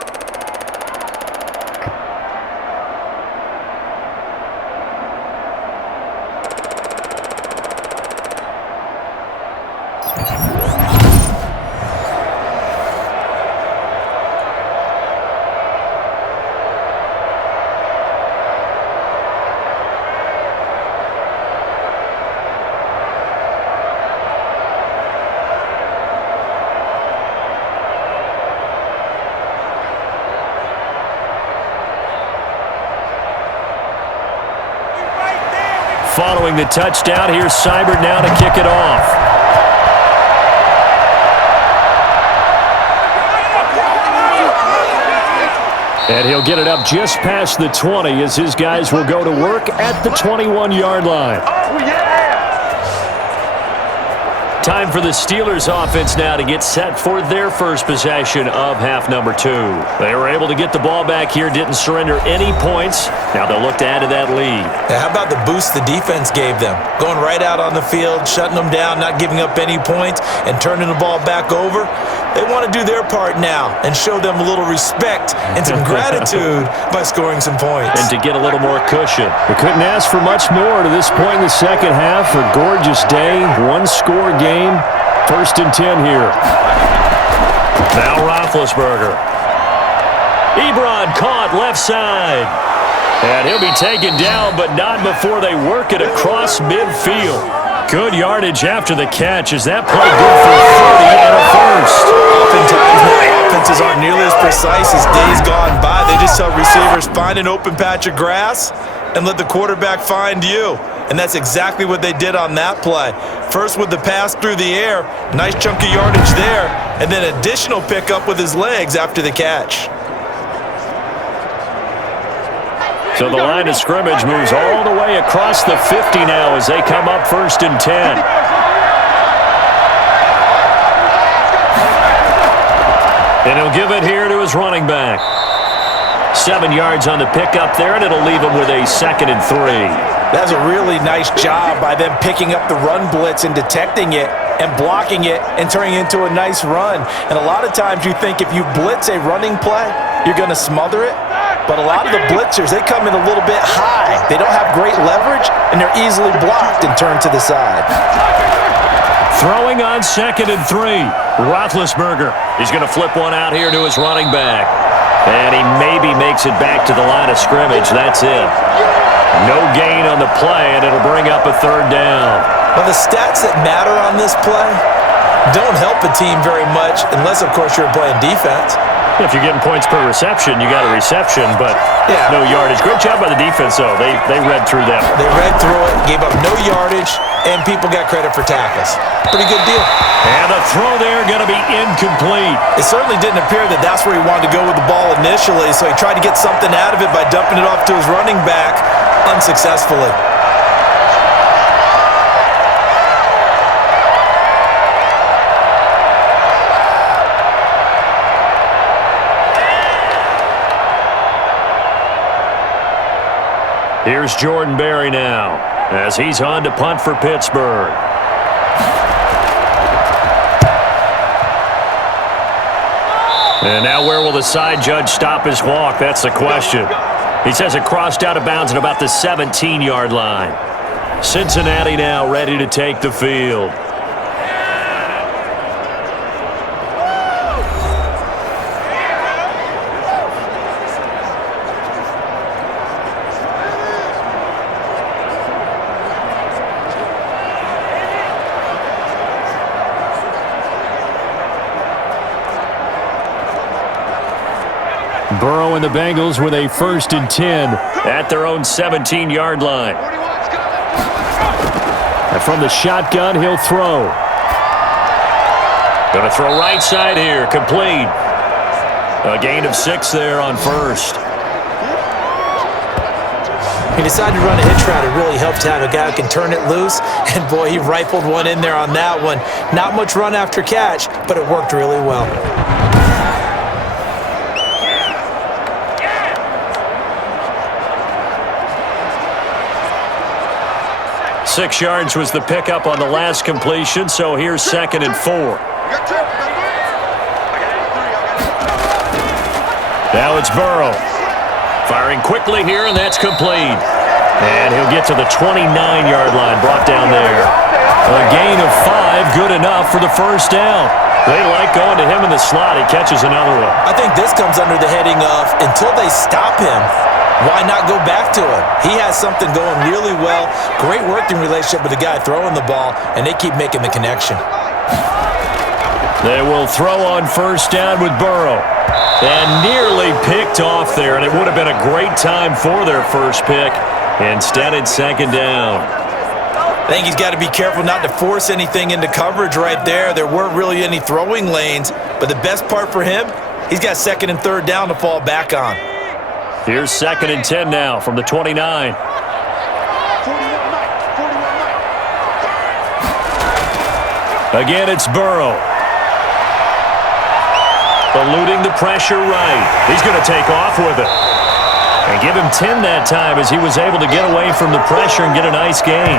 Following the touchdown, here's Seibert now to kick it off. And he'll get it up just past the 20 as his guys will go to work at the 21-yard line. Oh, yeah! Time for the Steelers offense now to get set for their first possession of half number 2. They were able to get the ball back here, didn't surrender any points. Now they'll look to add to that lead. Now, how about the boost the defense gave them? Going right out on the field, shutting them down, not giving up any points, and turning the ball back over. They want to do their part now and show them a little respect and some gratitude by scoring some points. And to get a little more cushion. We couldn't ask for much more to this point in the second half. A gorgeous day, one-score game. 1st and 10 here. Now Roethlisberger. Ebron caught left side. And he'll be taken down, but not before they work it across midfield. Good yardage after the catch. Is that play good for 30 and a first? Oftentimes, now offenses aren't nearly as precise as days gone by. They just tell receivers, find an open patch of grass and let the quarterback find you. And that's exactly what they did on that play. First with the pass through the air, nice chunk of yardage there, and then additional pickup with his legs after the catch. So the line of scrimmage moves all the way across the 50 now as they come up 1st and 10. And he'll give it here to his running back. 7 yards on the pickup there, and it'll leave him with a 2nd and 3. That's a really nice job by them picking up the run blitz and detecting it and blocking it and turning it into a nice run. And a lot of times you think if you blitz a running play, you're going to smother it. But a lot of the blitzers, they come in a little bit high. They don't have great leverage, and they're easily blocked and turned to the side. Throwing on 2nd and 3. Roethlisberger. He's going to flip one out here to his running back. And he maybe makes it back to the line of scrimmage. That's it. No gain on the play, and it'll bring up a 3rd down. Well, the stats that matter on this play don't help a team very much unless, of course, you're playing defense. If you're getting points per reception, you got a reception, but no yardage. Great job by the defense, though. They read through that. They read through it, gave up no yardage, and people got credit for tackles. Pretty good deal. And the throw there going to be incomplete. It certainly didn't appear that that's where he wanted to go with the ball initially, so he tried to get something out of it by dumping it off to his running back unsuccessfully. Here's Jordan Berry now as he's on to punt for Pittsburgh. And now where will the side judge stop his walk? That's the question. He says it crossed out of bounds at about the 17-yard line. Cincinnati now ready to take the field. Burrow and the Bengals with a 1st and 10 at their own 17-yard line. And from the shotgun, he'll throw. Going to throw right side here, complete. A gain of 6 there on 1st. He decided to run a hitch route. It really helped out a guy who can turn it loose. And, boy, he rifled one in there on that one. Not much run after catch, but it worked really well. 6 yards was the pickup on the last completion, so here's 2nd and 4. Now it's Burrow. Firing quickly here, and that's complete. And he'll get to the 29-yard line, brought down there. A gain of 5, good enough for the 1st down. They like going to him in the slot. He catches another one. I think this comes under the heading of, until they stop him, why not go back to him? He has something going really well. Great working relationship with the guy throwing the ball, and they keep making the connection. They will throw on 1st down with Burrow. And nearly picked off there, and it would have been a great time for their first pick. Instead, it's 2nd down. I think he's got to be careful not to force anything into coverage right there. There weren't really any throwing lanes, but the best part for him, he's got 2nd and 3rd down to fall back on. Here's 2nd and 10 now from the 29. Again, it's Burrow. Eluding the pressure right. He's going to take off with it. And give him 10 that time as he was able to get away from the pressure and get a nice gain.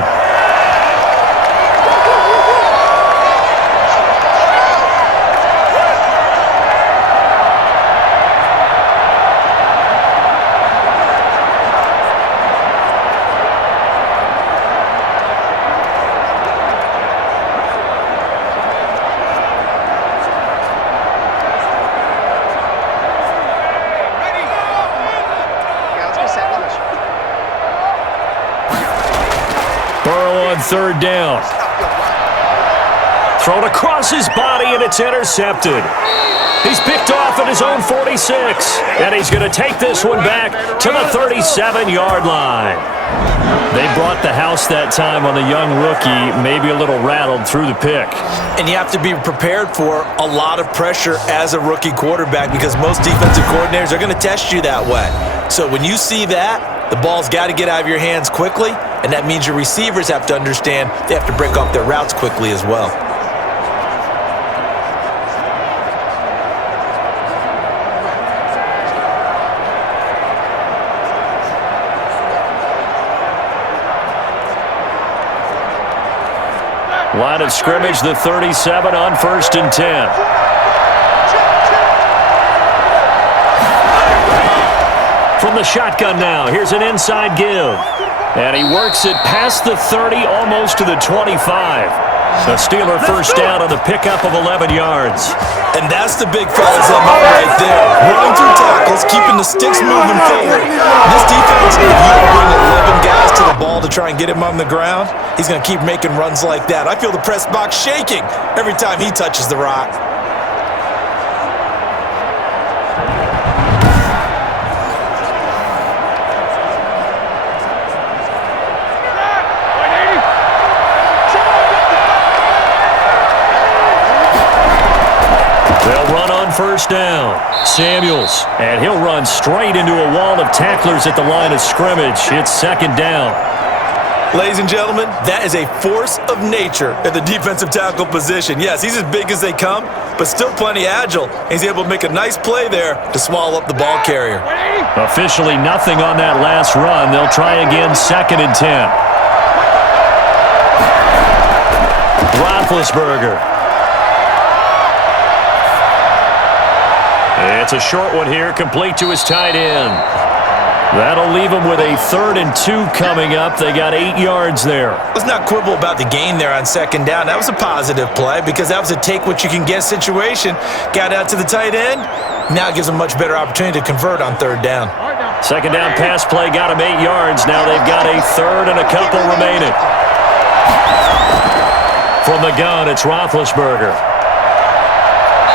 third down. Thrown across his body, and it's intercepted. He's picked off at his own 46, and he's going to take this one back to the 37-yard line. They brought the house that time on the young rookie, maybe a little rattled through the pick. And you have to be prepared for a lot of pressure as a rookie quarterback because most defensive coordinators are going to test you that way. So when you see that, the ball's got to get out of your hands quickly, and that means your receivers have to understand they have to break off their routes quickly as well. Line of scrimmage, the 37 on 1st and 10. From the shotgun now, here's an inside give. And he works it past the 30, almost to the 25. The Steeler first down on the pickup of 11 yards. And that's the big fella's MO right there. Running through tackles, keeping the sticks moving forward. This defense, if you don't bring 11 guys to the ball to try and get him on the ground, he's going to keep making runs like that. I feel the press box shaking every time he touches the rock. First down, Samuels, and he'll run straight into a wall of tacklers at the line of scrimmage. It's second down. Ladies and gentlemen, that is a force of nature at the defensive tackle position. Yes, he's as big as they come, but still plenty agile. He's able to make a nice play there to swallow up the ball carrier. Officially nothing on that last run. They'll try again, 2nd and 10. Roethlisberger. It's a short one here, complete to his tight end. That'll leave him with a 3rd and 2 coming up. They got 8 yards there. Let's not quibble about the gain there on 2nd down. That was a positive play because that was a take-what-you-can-get situation. Got out to the tight end. Now it gives them a much better opportunity to convert on 3rd down. 2nd down pass play got him 8 yards. Now they've got a 3rd and a couple remaining. From the gun, it's Roethlisberger.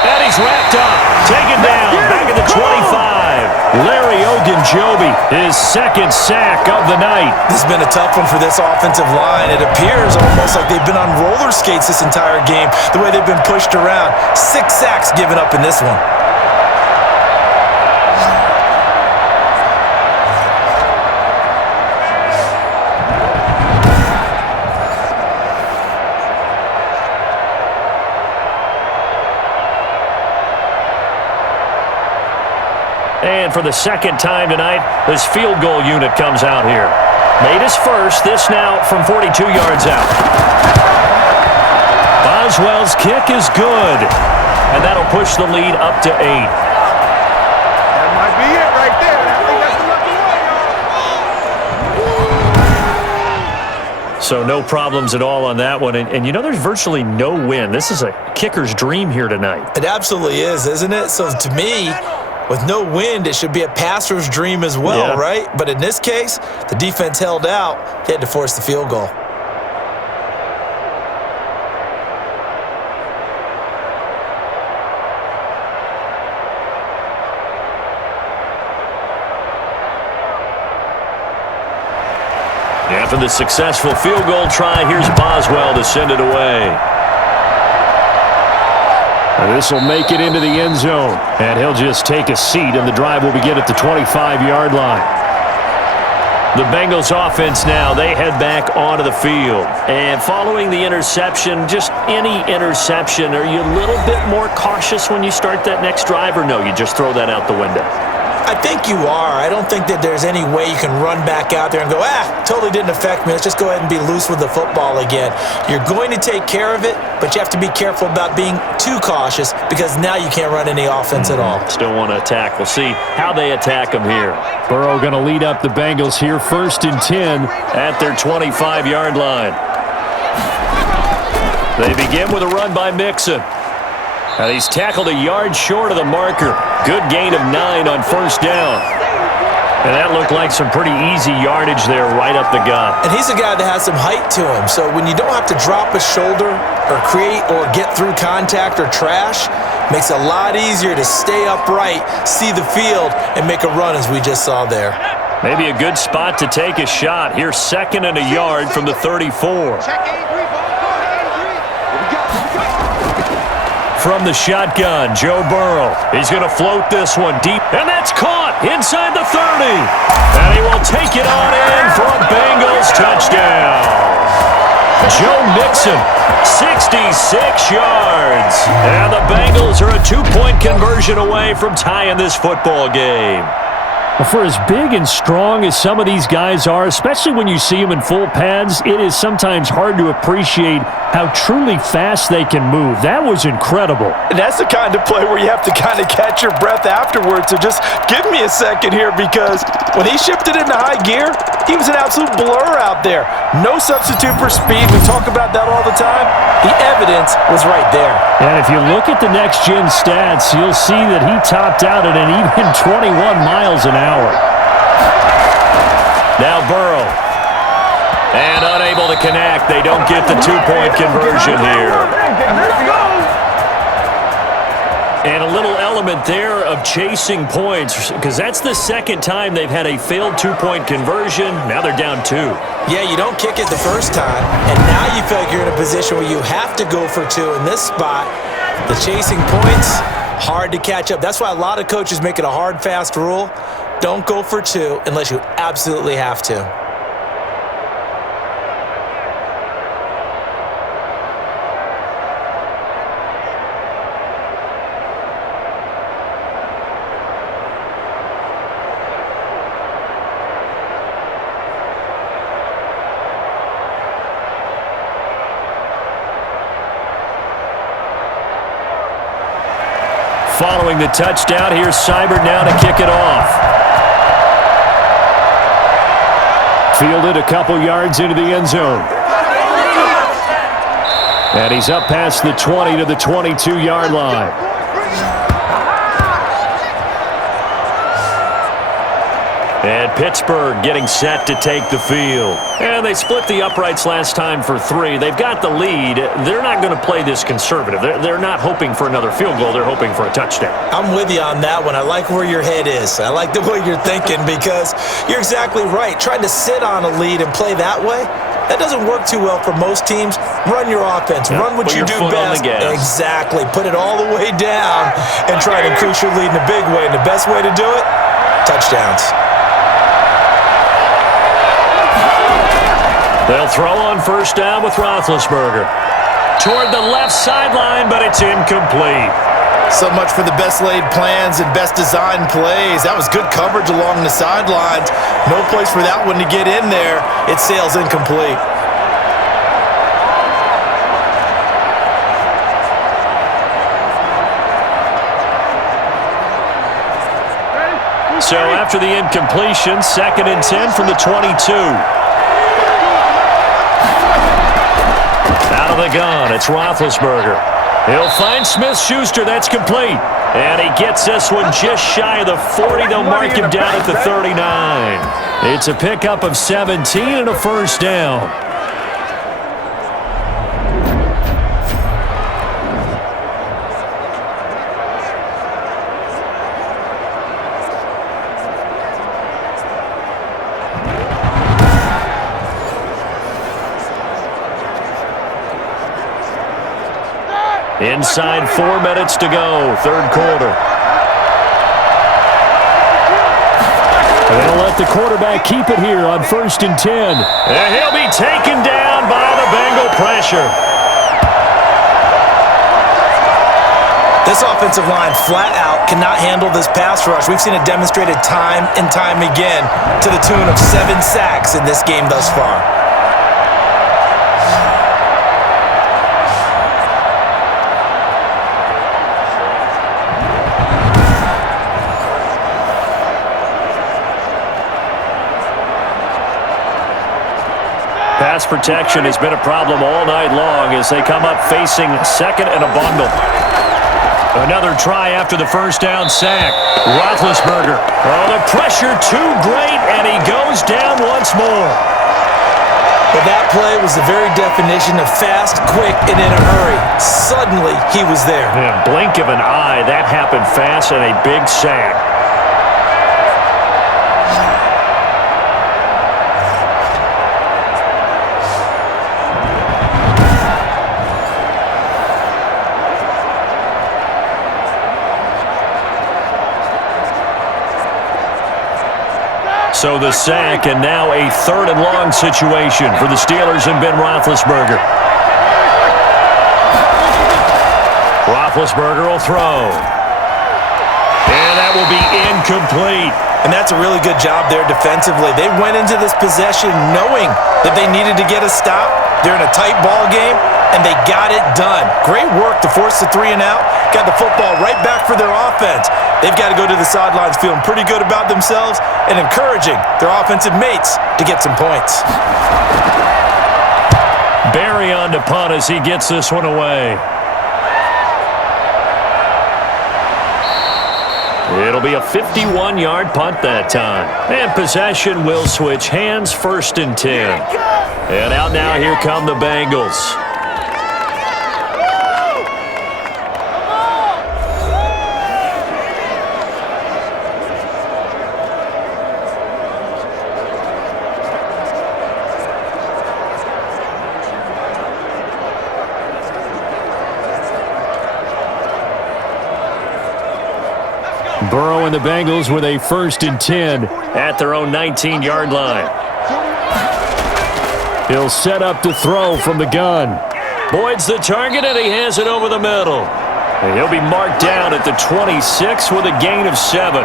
And he's wrapped up. Taken down, back at the 25. Larry Ogunjobi, his 2nd sack of the night. This has been a tough one for this offensive line. It appears almost like they've been on roller skates this entire game, the way they've been pushed around. 6 sacks given up in this one. And for the 2nd time tonight, this field goal unit comes out here. Made his first, this now from 42 yards out. Boswell's kick is good, and that'll push the lead up to 8. That might be it right there. I think that's the lucky one. So no problems at all on that one. And you know there's virtually no win. This is a kicker's dream here tonight. It absolutely is, isn't it? So to me, with no wind, it should be a passer's dream as well, right? But in this case, the defense held out. They had to force the field goal. After the successful field goal try, here's Boswell to send it away. This will make it into the end zone, and he'll just take a seat, and the drive will begin at the 25-yard line. The Bengals offense now, they head back onto the field. And following the interception, just any interception, are you a little bit more cautious when you start that next drive, or no, you just throw that out the window? I think you are. I don't think that there's any way you can run back out there and go, totally didn't affect me. Let's just go ahead and be loose with the football again. You're going to take care of it, but you have to be careful about being too cautious because now you can't run any offense at all. Still want to attack. We'll see how they attack them here. Burrow going to lead up the Bengals here, 1st and 10 at their 25-yard line. They begin with a run by Mixon. And he's tackled a yard short of the marker. Good gain of 9 on 1st down. And that looked like some pretty easy yardage there right up the gut. And he's a guy that has some height to him, so when you don't have to drop a shoulder or create or get through contact or trash, makes it a lot easier to stay upright, see the field, and make a run as we just saw there. Maybe a good spot to take a shot. Here's 2nd and a yard from the 34. From the shotgun, Joe Burrow. He's going to float this one deep, and that's caught inside the 30. And he will take it on in for a Bengals touchdown. Joe Mixon, 66 yards. And the Bengals are a 2-point conversion away from tying this football game. For as big and strong as some of these guys are, especially when you see them in full pads, it is sometimes hard to appreciate how truly fast they can move. That was incredible. And that's the kind of play where you have to kind of catch your breath afterwards. So just give me a second here, because when he shifted into high gear, he was an absolute blur out there. No substitute for speed. We talk about that all the time. The evidence was right there. And if you look at the next-gen stats, you'll see that he topped out at an even 21 miles an hour. Now Burrow. And unable to connect. They don't get the 2-point conversion here. And a little element there of chasing points, because that's the second time they've had a failed 2-point conversion. Now they're down 2. Yeah, you don't kick it the first time, and now you feel like you're in a position where you have to go for 2 in this spot. The chasing points, hard to catch up. That's why a lot of coaches make it a hard, fast rule. Don't go for 2 unless you absolutely have to. Following the touchdown, here's Seibert now to kick it off. Fielded a couple yards into the end zone. And he's up past the 20 to the 22-yard line. And Pittsburgh getting set to take the field. And they split the uprights last time for 3. They've got the lead. They're not going to play this conservative. They're not hoping for another field goal. They're hoping for a touchdown. I'm with you on that one. I like where your head is. I like the way you're thinking, because you're exactly right. Trying to sit on a lead and play that way, that doesn't work too well for most teams. Run your offense. Run what you do best. Exactly. Put it all the way down and try to increase your lead in a big way. And the best way to do it, touchdowns. They'll throw on first down with Roethlisberger. Toward the left sideline, but it's incomplete. So much for the best laid plans and best designed plays. That was good coverage along the sidelines. No place for that one to get in there. It sails incomplete. So after the incompletion, 2nd and 10 from the 22. Out of the gun, it's Roethlisberger. He'll find Smith-Schuster. That's complete. And he gets this one just shy of the 40. They'll mark him down at the 39. It's a pickup of 17 and a first down. Inside 4 minutes to go, third quarter. They'll let the quarterback keep it here on 1st and 10. And he'll be taken down by the Bengal pressure. This offensive line flat out cannot handle this pass rush. We've seen it demonstrated time and time again to the tune of 7 sacks in this game thus far. Pass protection has been a problem all night long as they come up facing 2nd and a bundle. Another try after the first down sack. Roethlisberger. Oh, the pressure too great, and he goes down once more. But that play was the very definition of fast, quick, and in a hurry. Suddenly, he was there. In a blink of an eye, that happened fast and a big sack. So the sack, and now a 3rd and long situation for the Steelers and Ben Roethlisberger. Roethlisberger will throw. And that will be incomplete. And that's a really good job there defensively. They went into this possession knowing that they needed to get a stop. They're in a tight ball game, and they got it done. Great work to force the 3 and out. Got the football right back for their offense. They've got to go to the sidelines feeling pretty good about themselves and encouraging their offensive mates to get some points. Barry on to punt as he gets this one away. It'll be a 51-yard punt that time. And possession will switch hands, 1st and 10. And out now, here come the Bengals. Burrow and the Bengals with a 1st and 10 at their own 19-yard line. He'll set up to throw from the gun. Boyd's the target, and he has it over the middle. And he'll be marked down at the 26 with a gain of 7.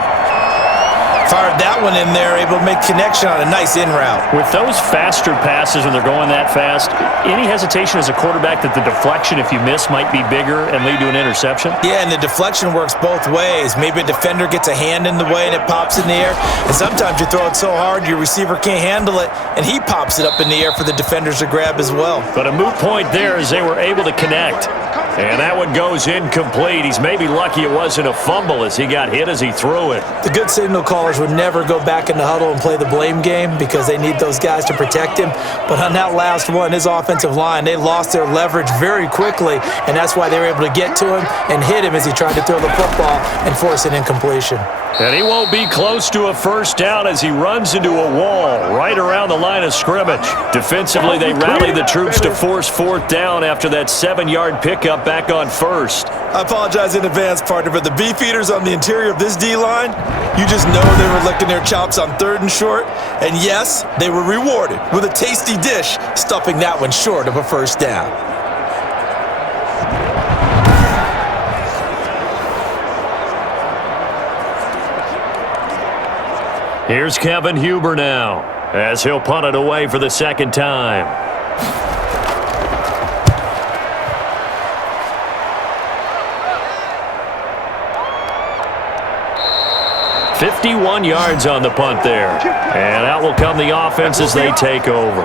Fired that one in there, able to make connection on a nice in route. With those faster passes when they're going that fast, any hesitation as a quarterback that the deflection, if you miss, might be bigger and lead to an interception? Yeah, and the deflection works both ways. Maybe a defender gets a hand in the way and it pops in the air. And sometimes you throw it so hard your receiver can't handle it, and he pops it up in the air for the defenders to grab as well. But a moot point there as they were able to connect. And that one goes incomplete. He's maybe lucky it wasn't a fumble as he got hit as he threw it. The good signal callers would never go back in the huddle and play the blame game because they need those guys to protect him. But on that last one, his offensive line, they lost their leverage very quickly, and that's why they were able to get to him and hit him as he tried to throw the football and force an incompletion. And he won't be close to a 1st down as he runs into a wall right around the line of scrimmage. Defensively, they rally the troops to force 4th down after that 7-yard pickup back on 1st. I apologize in advance, partner, but the beefeaters on the interior of this D-line, you just know they were licking their chops on 3rd and short. And yes, they were rewarded with a tasty dish, stuffing that one short of a 1st down. Here's Kevin Huber now as he'll punt it away for the 2nd time. $51 yards on the punt there. And out will come the offense as they take over.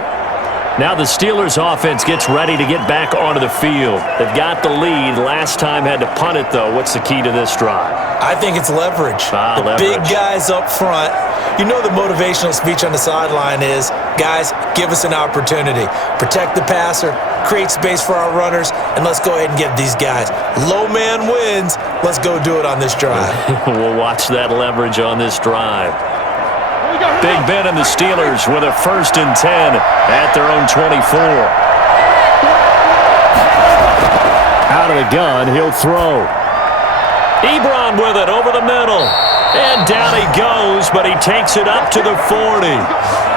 Now the Steelers offense gets ready to get back onto the field. They've got the lead. Last time had to punt it, though. What's the key to this drive? I think it's leverage. The leverage. Big guys up front. You know the motivational speech on the sideline is, guys, give us an opportunity. Protect the passer, create space for our runners, and let's go ahead and get these guys. Low man wins. Let's go do it on this drive. We'll watch that leverage on this drive. Big Ben and the Steelers with a 1st and 10 at their own 24. Out of the gun, he'll throw. Ebron with it over the middle. And down he goes, but he takes it up to the 40.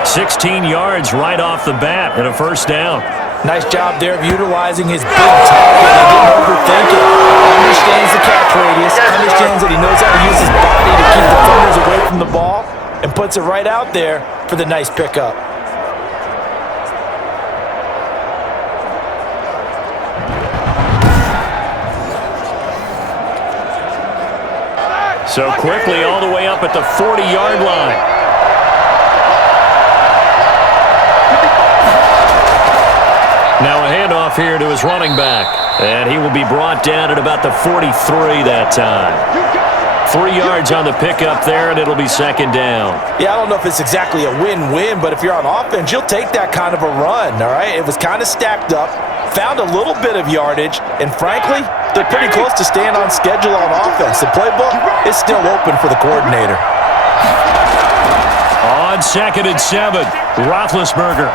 16 yards right off the bat and a 1st down. Nice job there of utilizing his big target. He didn't overthink it. Understands the catch radius. Understands that he knows how to use his body to keep defenders away from the ball. And puts it right out there for the nice pickup. So quickly all the way up at the 40-yard line. Now a handoff here to his running back. And he will be brought down at about the 43 that time. 3 yards on the pickup there, and it'll be second down. Yeah, I don't know if it's exactly a win-win, but if you're on offense, you'll take that kind of a run, all right? It was kind of stacked up, found a little bit of yardage, and frankly, they're pretty close to staying on schedule on offense. The playbook is still open for the coordinator. On 2nd and 7, Roethlisberger.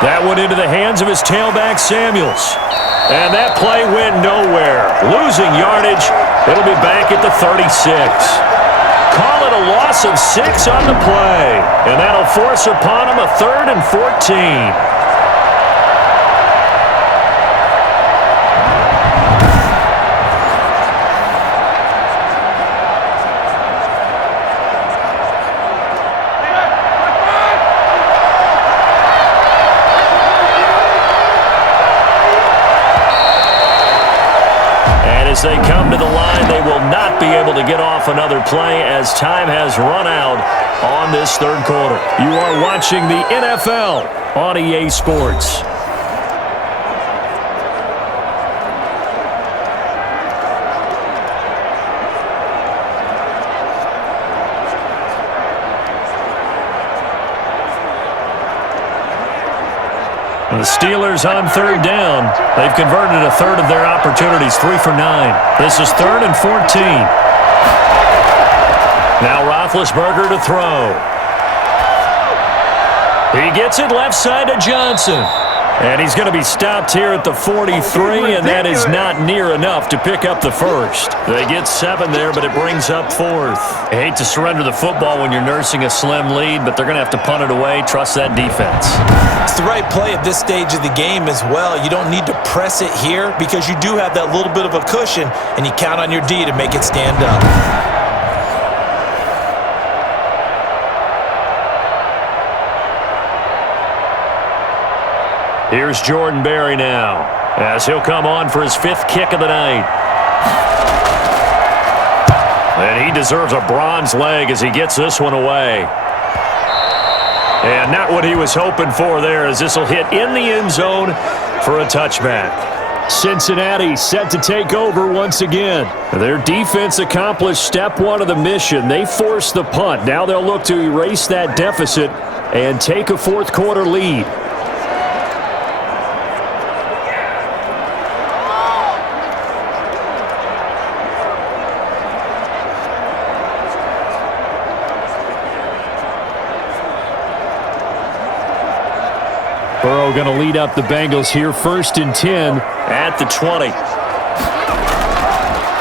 That went into the hands of his tailback, Samuels. And that play went nowhere. Losing yardage. It'll be back at the 36. Call it a loss of 6 on the play. And that'll force upon him a 3rd and 14. As they come to the line, they will not be able to get off another play as time has run out on this 3rd quarter. You are watching the NFL on EA Sports. The Steelers on 3rd down. They've converted a 1/3 of their opportunities, 3 for 9. This is 3rd and 14. Now Roethlisberger to throw. He gets it left side to Johnson. And he's going to be stopped here at the 43, and that is not near enough to pick up the 1st. They get 7 there, but it brings up 4th. I hate to surrender the football when you're nursing a slim lead, but they're going to have to punt it away. Trust that defense. It's the right play at this stage of the game as well. You don't need to press it here because you do have that little bit of a cushion, and you count on your D to make it stand up. Here's Jordan Berry now, as he'll come on for his 5th kick of the night. And he deserves a bronze leg as he gets this one away. And not what he was hoping for there, as this will hit in the end zone for a touchback. Cincinnati set to take over once again. Their defense accomplished step 1 of the mission. They forced the punt. Now they'll look to erase that deficit and take a 4th quarter lead. Burrow going to lead up the Bengals here, 1st and 10 at the 20.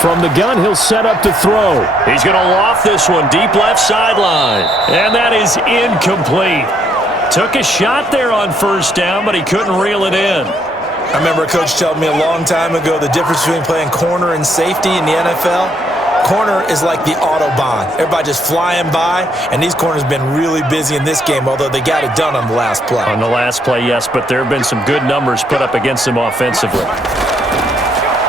From the gun, he'll set up to throw. He's going to loft this one deep left sideline. And that is incomplete. Took a shot there on 1st down, but he couldn't reel it in. I remember a coach telling me a long time ago the difference between playing corner and safety in the NFL. Corner is like the Autobahn. Everybody just flying by, and these corners have been really busy in this game, although they got it done on the last play. On the last play, yes, but there have been some good numbers put up against them offensively.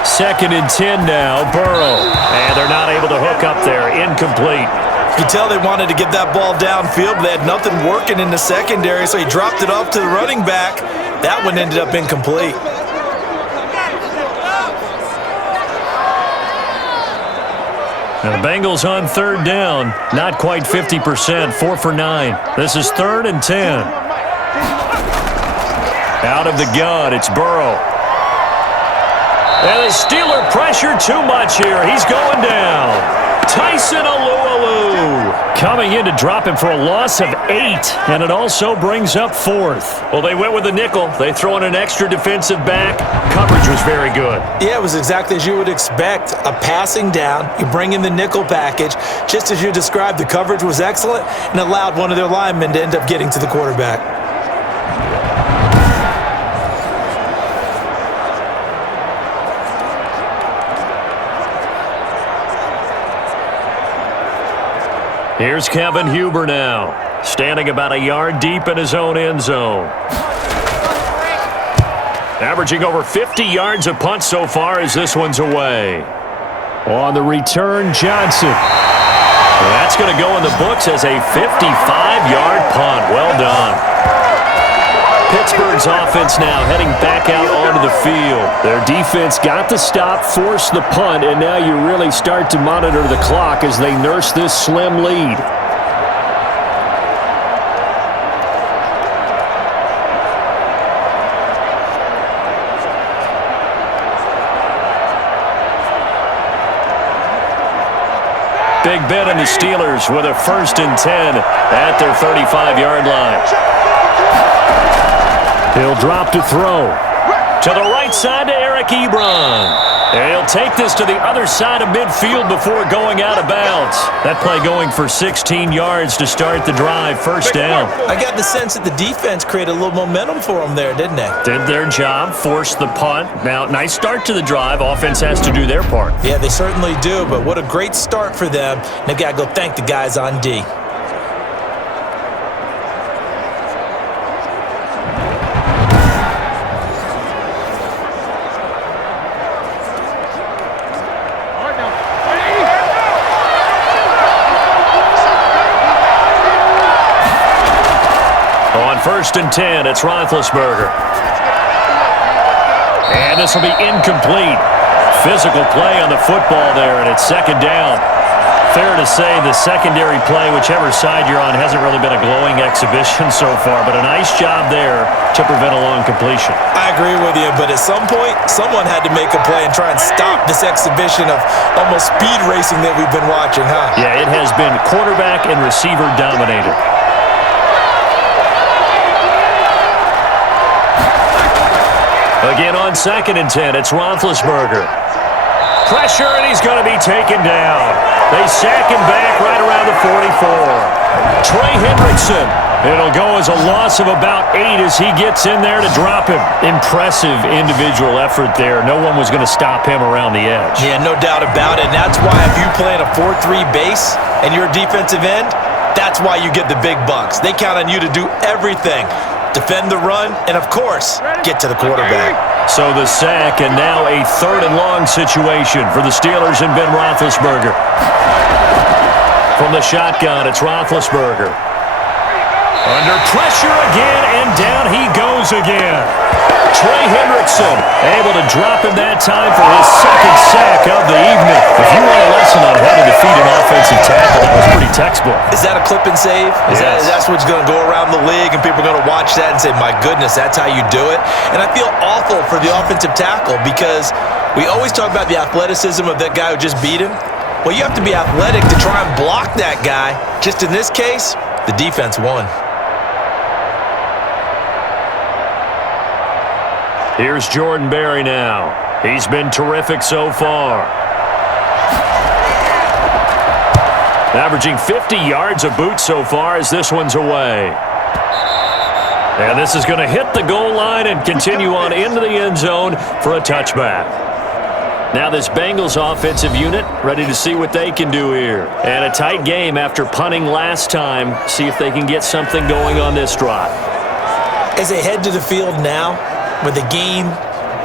2nd and 10 now, Burrow. And they're not able to hook up there. Incomplete. You can tell they wanted to get that ball downfield, but they had nothing working in the secondary, so he dropped it off to the running back. That one ended up incomplete. Now the Bengals on 3rd down, not quite 50%, 4 for 9. This is 3rd and 10. Out of the gun, it's Burrow. And the Steeler pressure too much here. He's going down. Tyson Alualu coming in to drop him for a loss of 8, and it also brings up 4th. Well, they went with the nickel. They throw in an extra defensive back. Coverage was very good. Yeah, it was exactly as you would expect. A passing down, you bring in the nickel package. Just as you described, the coverage was excellent and allowed one of their linemen to end up getting to the quarterback. Here's Kevin Huber now, standing about a yard deep in his own end zone. Averaging over 50 yards a punt so far as this one's away. On the return, Johnson. That's going to go in the books as a 55-yard punt. Well done. Pittsburgh's offense now heading back out onto the field. Their defense got the stop, forced the punt, and now you really start to monitor the clock as they nurse this slim lead. Big Ben and the Steelers with a 1st and 10 at their 35-yard line. He'll drop to throw. To the right side to Eric Ebron. And he'll take this to the other side of midfield before going out of bounds. That play going for 16 yards to start the drive. 1st down. I got the sense that the defense created a little momentum for them there, didn't they? Did their job, forced the punt. Now, nice start to the drive. Offense has to do their part. Yeah, they certainly do, but what a great start for them. They've got to go thank the guys on D. On 1st and 10, it's Roethlisberger. And this will be incomplete. Physical play on the football there, and it's 2nd down. Fair to say the secondary play, whichever side you're on, hasn't really been a glowing exhibition so far, but a nice job there to prevent a long completion. I agree with you, but at some point, someone had to make a play and try and stop this exhibition of almost speed racing that we've been watching, huh? Yeah, it has been quarterback and receiver dominated. Again on 2nd and 10, it's Roethlisberger. Pressure, and he's going to be taken down. They sack him back right around the 44. Trey Hendrickson. It'll go as a loss of about 8 as he gets in there to drop him. Impressive individual effort there. No one was going to stop him around the edge. Yeah, no doubt about it. And that's why if you play in a 4-3 base and you're a defensive end, that's why you get the big bucks. They count on you to do everything. Defend the run, and of course, get to the quarterback. So the sack, and now a 3rd and long situation for the Steelers and Ben Roethlisberger. From the shotgun, it's Roethlisberger. Under pressure again, and down he goes again. Trey Hendrickson able to drop him that time for his 2nd sack of the evening. If you want a lesson on how to defeat an offensive tackle, that was pretty textbook. Is that a clip and save? That's what's going to go around the league, and people are going to watch that and say, my goodness, that's how you do it? And I feel awful for the offensive tackle because we always talk about the athleticism of that guy who just beat him. Well, you have to be athletic to try and block that guy. Just in this case, the defense won. Here's Jordan Berry now. He's been terrific so far. Averaging 50 yards a boot so far as this one's away. And this is going to hit the goal line and continue on into the end zone for a touchback. Now this Bengals offensive unit ready to see what they can do here. And a tight game after punting last time. See if they can get something going on this drive. As they head to the field now, with the game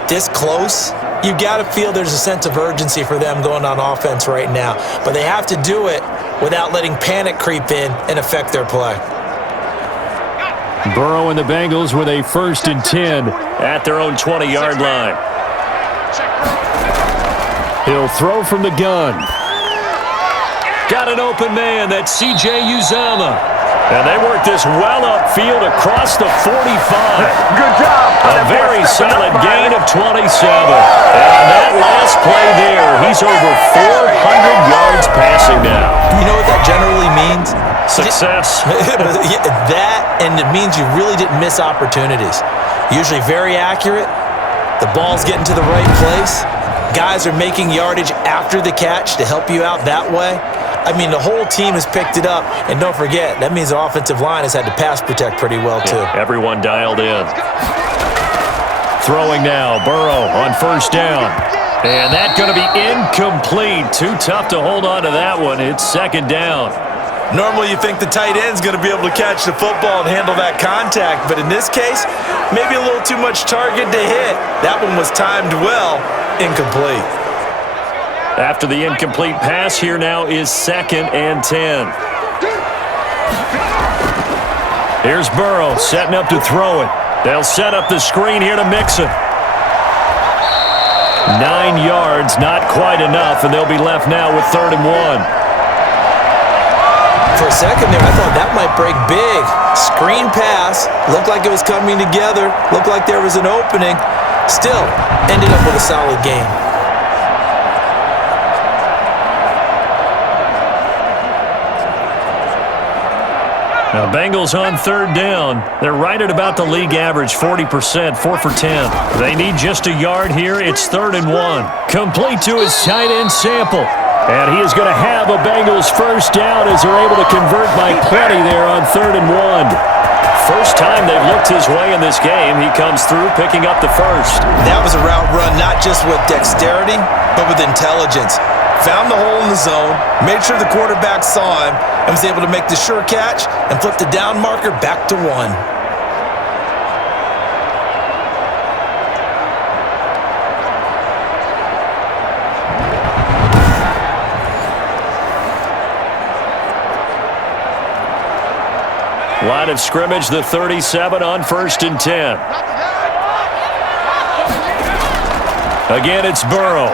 this close, you got to feel there's a sense of urgency for them going on offense right now. But they have to do it without letting panic creep in and affect their play. Burrow and the Bengals with a 1st and 10 at their own 20-yard line. He'll throw from the gun. Got an open man. That's C.J. Uzomah. And they work this well upfield across the 45. Good job. A very solid gain of 27. And that last play there, he's over 400 yards passing now. You know what that generally means? Success. That, and it means you really didn't miss opportunities. Usually very accurate. The ball's getting to the right place. Guys are making yardage after the catch to help you out that way. I mean, the whole team has picked it up. And don't forget, that means the offensive line has had to pass protect pretty well, too. Yeah, everyone dialed in. Throwing now, Burrow on 1st down. And that's going to be incomplete. Too tough to hold on to that one. It's 2nd down. Normally, you think the tight end's going to be able to catch the football and handle that contact. But in this case, maybe a little too much target to hit. That one was timed well. Incomplete. After the incomplete pass, here now is 2nd and 10. Here's Burrow setting up to throw it. They'll set up the screen here to Mixon. 9 yards, not quite enough, and they'll be left now with 3rd and 1. For a second there, I thought that might break big. Screen pass. Looked like it was coming together. Looked like there was an opening. Still, ended up with a solid game. Now, Bengals on 3rd down. They're right at about the league average, 40%, 4 for 10. They need just a yard here. It's 3rd and 1. Complete to his tight end Sample. And he is going to have a Bengals first down as they're able to convert by plenty there on 3rd and 1. First time they've looked his way in this game. He comes through picking up the first. That was a route run not just with dexterity, but with intelligence. Found the hole in the zone, made sure the quarterback saw him, and was able to make the sure catch and flip the down marker back to 1. Line of scrimmage, the 37 on 1st and 10. Again, it's Burrow.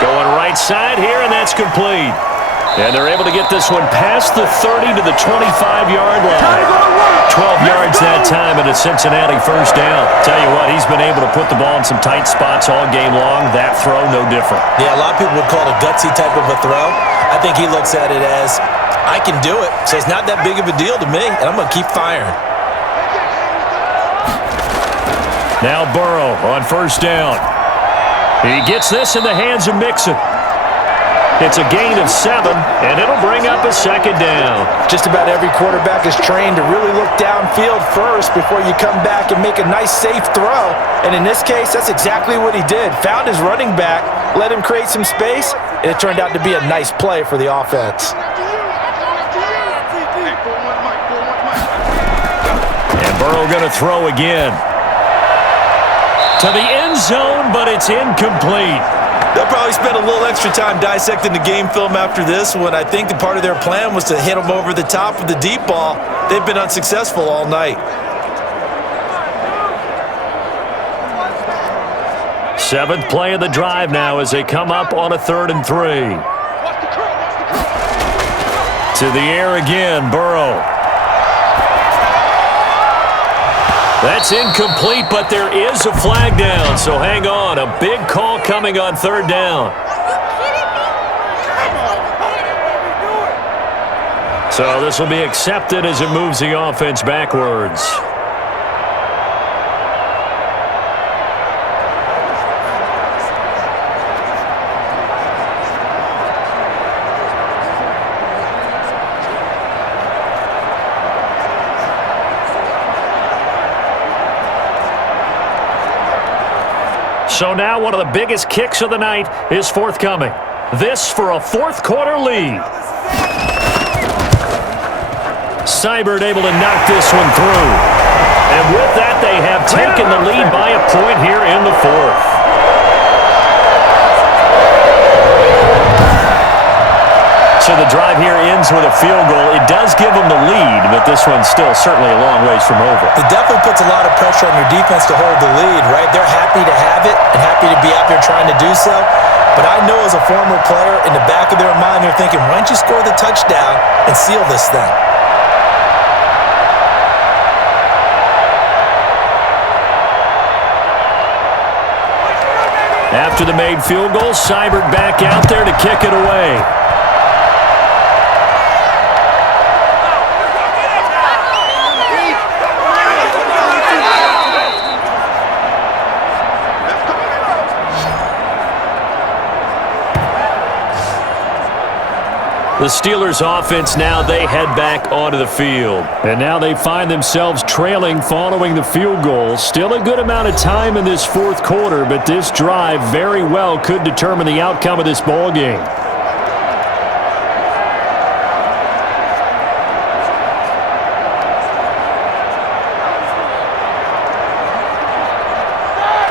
Going right side here, and that's complete. And they're able to get this one past the 30 to the 25-yard line. 12 yards that time, and a Cincinnati first down. Tell you what, he's been able to put the ball in some tight spots all game long. That throw, no different. Yeah, a lot of people would call it a gutsy type of a throw. I think he looks at it as, I can do it, so it's not that big of a deal to me, and I'm going to keep firing. Now Burrow on first down. He gets this in the hands of Mixon. It's a gain of 7, and it'll bring up a 2nd down. Just about every quarterback is trained to really look downfield first before you come back and make a nice, safe throw. And in this case, that's exactly what he did. Found his running back, let him create some space, and it turned out to be a nice play for the offense. And Burrow going to throw again. To the end zone, but it's incomplete. They'll probably spend a little extra time dissecting the game film after this one. I think the part of their plan was to hit them over the top of the deep ball. They've been unsuccessful all night. 7th play of the drive now as they come up on a 3rd and 3. To the air again, Burrow. That's incomplete, but there is a flag down, so hang on. A big call coming on 3rd down. So this will be accepted as it moves the offense backwards. So now one of the biggest kicks of the night is forthcoming. This for a 4th quarter lead. Seibert able to knock this one through. And with that, they have taken the lead by a point here in the 4th. So the drive here ends with a field goal. It does give them the lead, but this one's still certainly a long ways from over. It definitely puts a lot of pressure on your defense to hold the lead, right? They're happy to have it and happy to be out there trying to do so. But I know as a former player, in the back of their mind, they're thinking, why don't you score the touchdown and seal this thing? After the made field goal, Seibert back out there to kick it away. The Steelers offense now, they head back onto the field. And now they find themselves trailing following the field goal. Still a good amount of time in this 4th quarter, but this drive very well could determine the outcome of this ball game.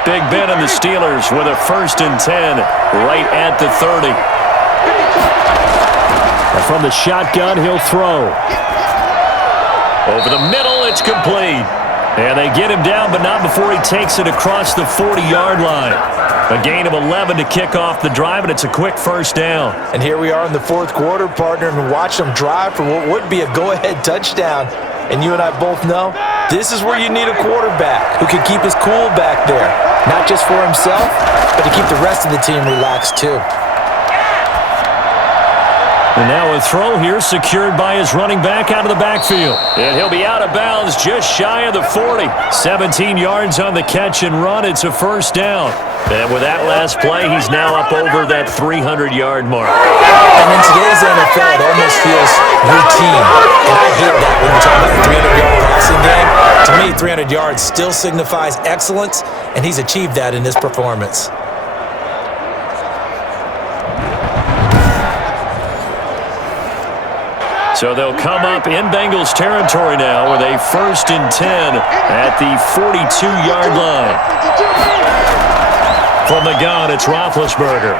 Big Ben and the Steelers with a 1st and 10 right at the 30. And from the shotgun, he'll throw. Over the middle, it's complete. And they get him down, but not before he takes it across the 40-yard line. A gain of 11 to kick off the drive, and it's a quick first down. And here we are in the fourth quarter, partner, and watch them drive for what would be a go-ahead touchdown. And you and I both know this is where you need a quarterback who can keep his cool back there. Not just for himself, but to keep the rest of the team relaxed too. And now a throw here secured by his running back out of the backfield. And he'll be out of bounds just shy of the 40. 17 yards on the catch and run. It's a first down. And with that last play, he's now up over that 300-yard mark. And in today's NFL, it almost feels routine. And I hate that when we're talking about the 300-yard passing game. To me, 300 yards still signifies excellence, and he's achieved that in this performance. So they'll come up in Bengals territory now with a 1st and 10 at the 42-yard line. From the gun, it's Roethlisberger.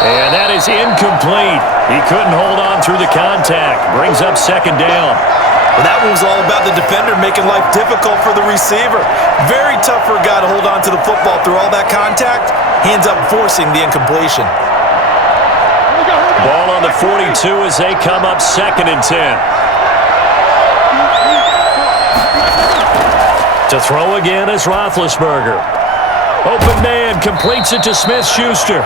And that is incomplete. He couldn't hold on through the contact. Brings up second down. Well, that one was all about the defender making life difficult for the receiver. Very tough for a guy to hold on to the football through all that contact. He ends up forcing the incompletion. Ball on the 42 as they come up 2nd and 10. To throw again is Roethlisberger. Open man completes it to Smith-Schuster.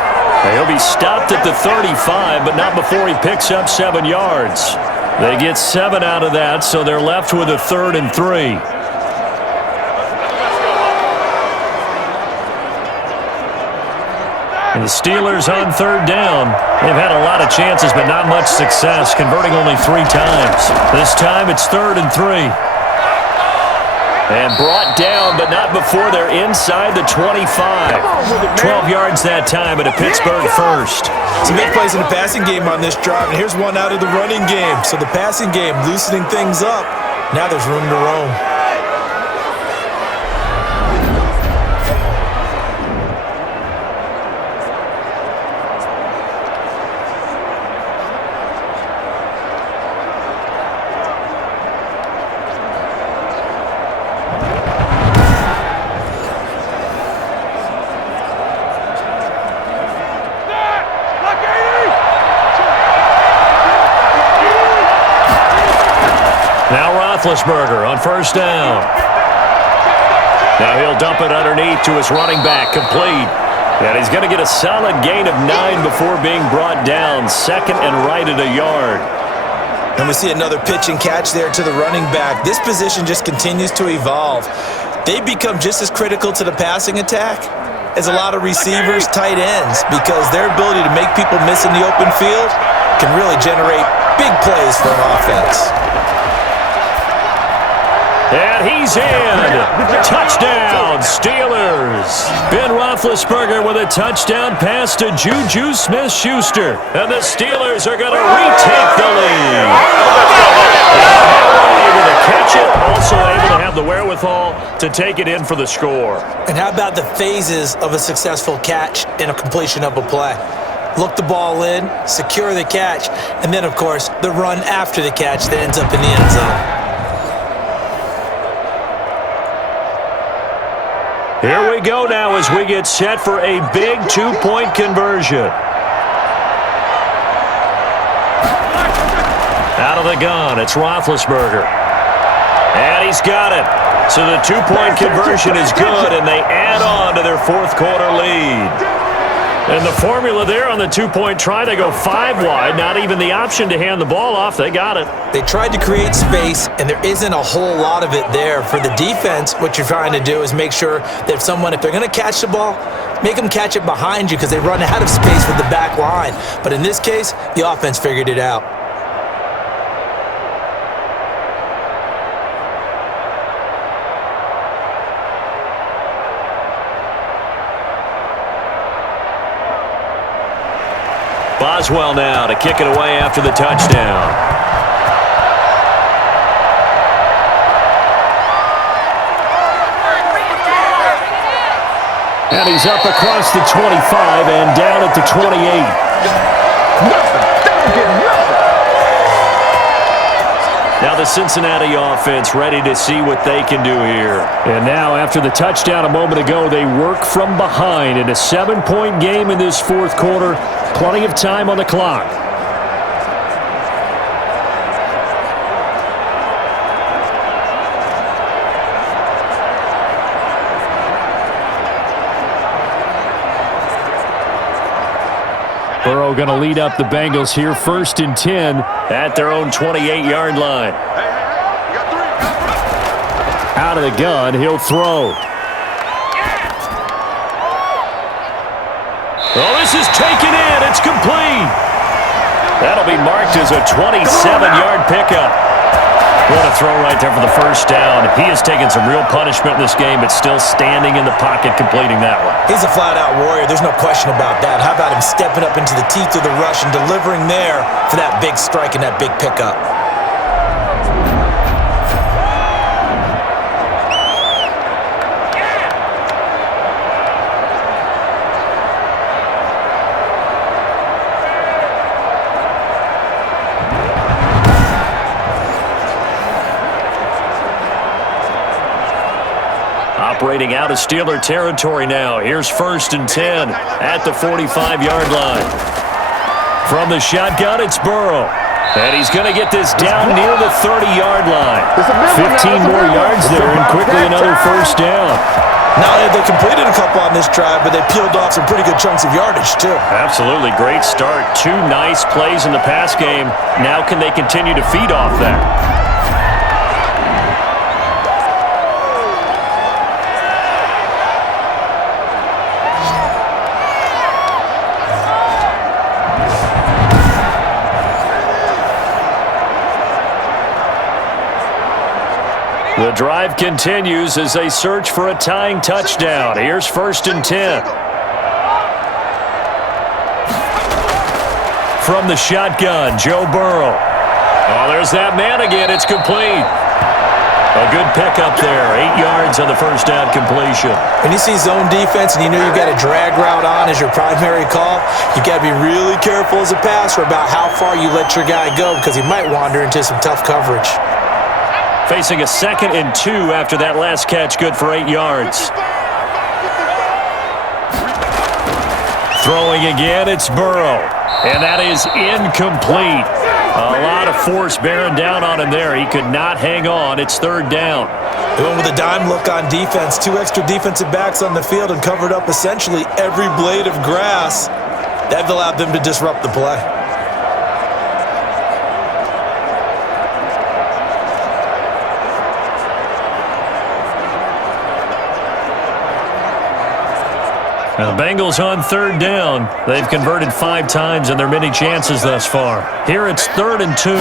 He'll be stopped at the 35, but not before he picks up 7 yards. They get 7 out of that, so they're left with a 3rd and 3. And the Steelers on 3rd down. They've had a lot of chances, but not much success, converting only 3 times. This time it's 3rd and 3. And brought down, but not before they're inside the 25. 12 yards that time at a Pittsburgh first. Some big plays in the passing game on this drive, and here's one out of the running game. So the passing game loosening things up. Now there's room to roam. Roethlisberger on 1st down. Now he'll dump it underneath to his running back, complete. And he's going to get a solid gain of 9 before being brought down. 2nd and right at a yard. And we see another pitch and catch there to the running back. This position just continues to evolve. They become just as critical to the passing attack as a lot of receivers, tight ends, because their ability to make people miss in the open field can really generate big plays for an offense. And he's in. Touchdown, Steelers. Ben Roethlisberger with a touchdown pass to Juju Smith-Schuster. And the Steelers are going to retake the lead. Able to catch it, also able to have the wherewithal to take it in for the score. And how about the phases of a successful catch and a completion of a play? Look the ball in, secure the catch, and then, of course, the run after the catch that ends up in the end zone. Here we go now as we get set for a big 2-point conversion. Out of the gun, it's Roethlisberger. And he's got it. So the 2-point conversion is good, and they add on to their 4th quarter lead. And the formula there on the 2-point try, they go 5 wide, not even the option to hand the ball off. They got it. They tried to create space, and there isn't a whole lot of it there. For the defense, what you're trying to do is make sure that if they're going to catch the ball, make them catch it behind you because they run out of space with the back line. But in this case, the offense figured it out. Boswell now to kick it away after the touchdown. And he's up across the 25 and down at the 28. Now the Cincinnati offense ready to see what they can do here. And now after the touchdown a moment ago, they work from behind in a 7-point game in this fourth quarter. Plenty of time on the clock. Burrow going to lead up the Bengals here, 1st and 10 at their own 28-yard line. Out of the gun, he'll throw. Oh, this is taken in. It's complete. That'll be marked as a 27-yard pickup. What a throw right there for the first down. He has taken some real punishment in this game, but still standing in the pocket completing that one. He's a flat-out warrior. There's no question about that. How about him stepping up into the teeth of the rush and delivering there for that big strike and that big pickup? Operating out of Steeler territory now. Here's 1st and 10 at the 45-yard line. From the shotgun, it's Burrow. And he's going to get this down near the 30-yard line. 15 more yards there and quickly another first down. Not only have they completed a couple on this drive, but they peeled off some pretty good chunks of yardage, too. Absolutely. Great start. 2 nice plays in the pass game. Now can they continue to feed off that? The drive continues as they search for a tying touchdown. Here's 1st and 10. From the shotgun, Joe Burrow. Oh, there's that man again. It's complete. A good pickup there. 8 yards on the first down completion. When you see zone defense and you know you've got a drag route on as your primary call, you've got to be really careful as a passer about how far you let your guy go because he might wander into some tough coverage. Facing a 2nd and 2 after that last catch, good for 8 yards. Throwing again, it's Burrow. And that is incomplete. A lot of force bearing down on him there. He could not hang on. It's 3rd down. They went with a dime look on defense. 2 extra defensive backs on the field and covered up essentially every blade of grass. That allowed them to disrupt the play. Now the Bengals on 3rd down. They've converted 5 times in their many chances thus far. Here it's 3rd and 2.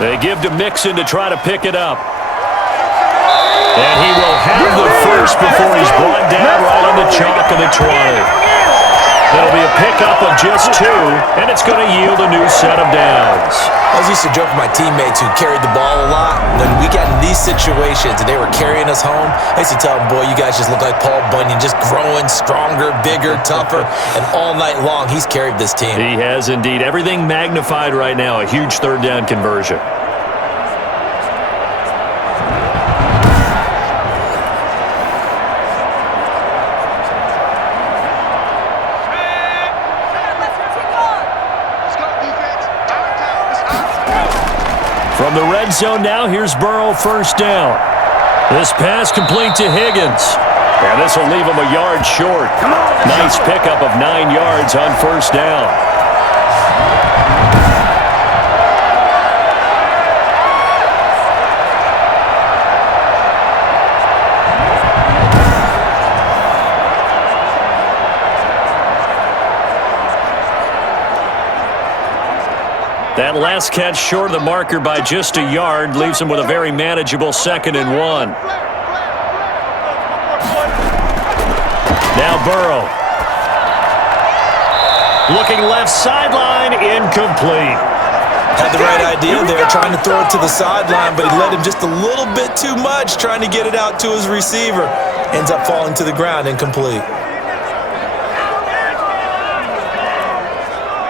They give to Mixon to try to pick it up. And he will have the first before he's brought down right on the chalk of the 20. It'll be a pickup of just 2, and it's going to yield a new set of downs. I used to joke with my teammates who carried the ball a lot. When we got in these situations and they were carrying us home, I used to tell them, boy, you guys just look like Paul Bunyan, just growing stronger, bigger, tougher, and all night long he's carried this team. He has indeed. Everything magnified right now, a huge 3rd down conversion. From the red zone now, here's Burrow, 1st down. This pass complete to Higgins. And this will leave him a yard short. Nice pickup of 9 yards on 1st down. That last catch short of the marker by just a yard leaves him with a very manageable 2nd and 1. Now Burrow. Looking left sideline, incomplete. Had the right idea there, trying to throw it to the sideline, but he let him just a little bit too much, trying to get it out to his receiver. Ends up falling to the ground, incomplete.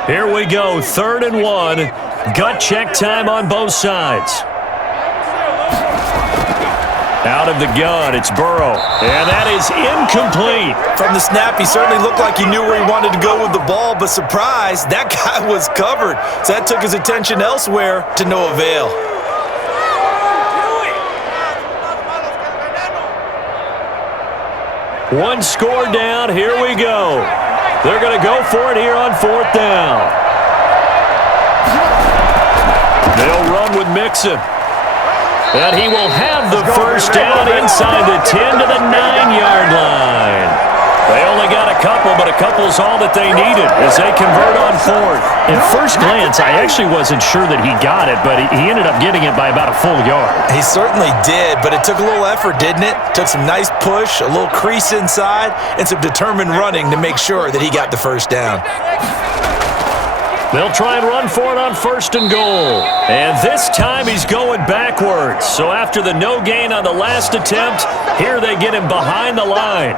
Here we go, 3rd and 1 Gut check time on both sides. Out of the gun, it's Burrow. And that is incomplete. From the snap, he certainly looked like he knew where he wanted to go with the ball, but surprise, that guy was covered. So that took his attention elsewhere to no avail. One score down, here we go. They're going to go for it here on 4th down. They'll run with Mixon. And he will have the first down inside the 10 to the 9-yard line. They only got a couple, but a couple's all that they needed as they convert on 4th. At first glance, I actually wasn't sure that he got it, but he ended up getting it by about a full yard. He certainly did, but it took a little effort, didn't it? Took some nice push, a little crease inside, and some determined running to make sure that he got the first down. They'll try and run for it on 1st and goal. And this time he's going backwards. So after the no gain on the last attempt, here they get him behind the line.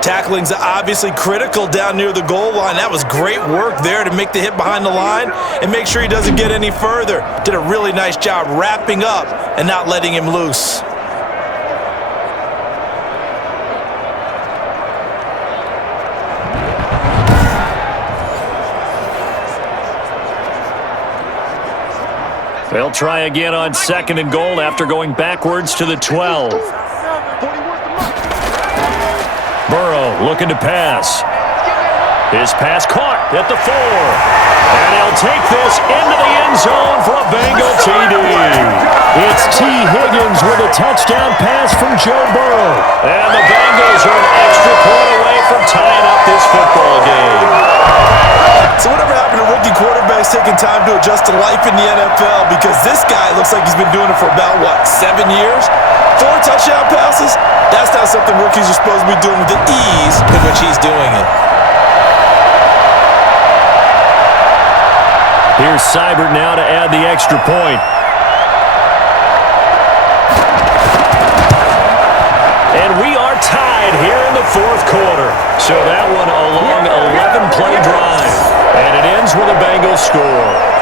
Tackling's obviously critical down near the goal line. That was great work there to make the hit behind the line and make sure he doesn't get any further. Did a really nice job wrapping up and not letting him loose. They'll try again on 2nd and goal after going backwards to the 12. Burrow looking to pass. His pass caught at the 4. And he'll take this into the end zone for a Bengal TD. It's T. Higgins with a touchdown pass from Joe Burrow. And the Bengals are an extra point away from tying up this football game. So whatever happened to rookie quarterbacks taking time to adjust to life in the NFL? Because this guy looks like he's been doing it for about, 7 years? 4 touchdown passes? That's not something rookies are supposed to be doing with the ease in which he's doing it. Here's Seibert now to add the extra point. And we are tied here in the 4th quarter. So that one a long 11-play drive. And it ends with a Bengals score.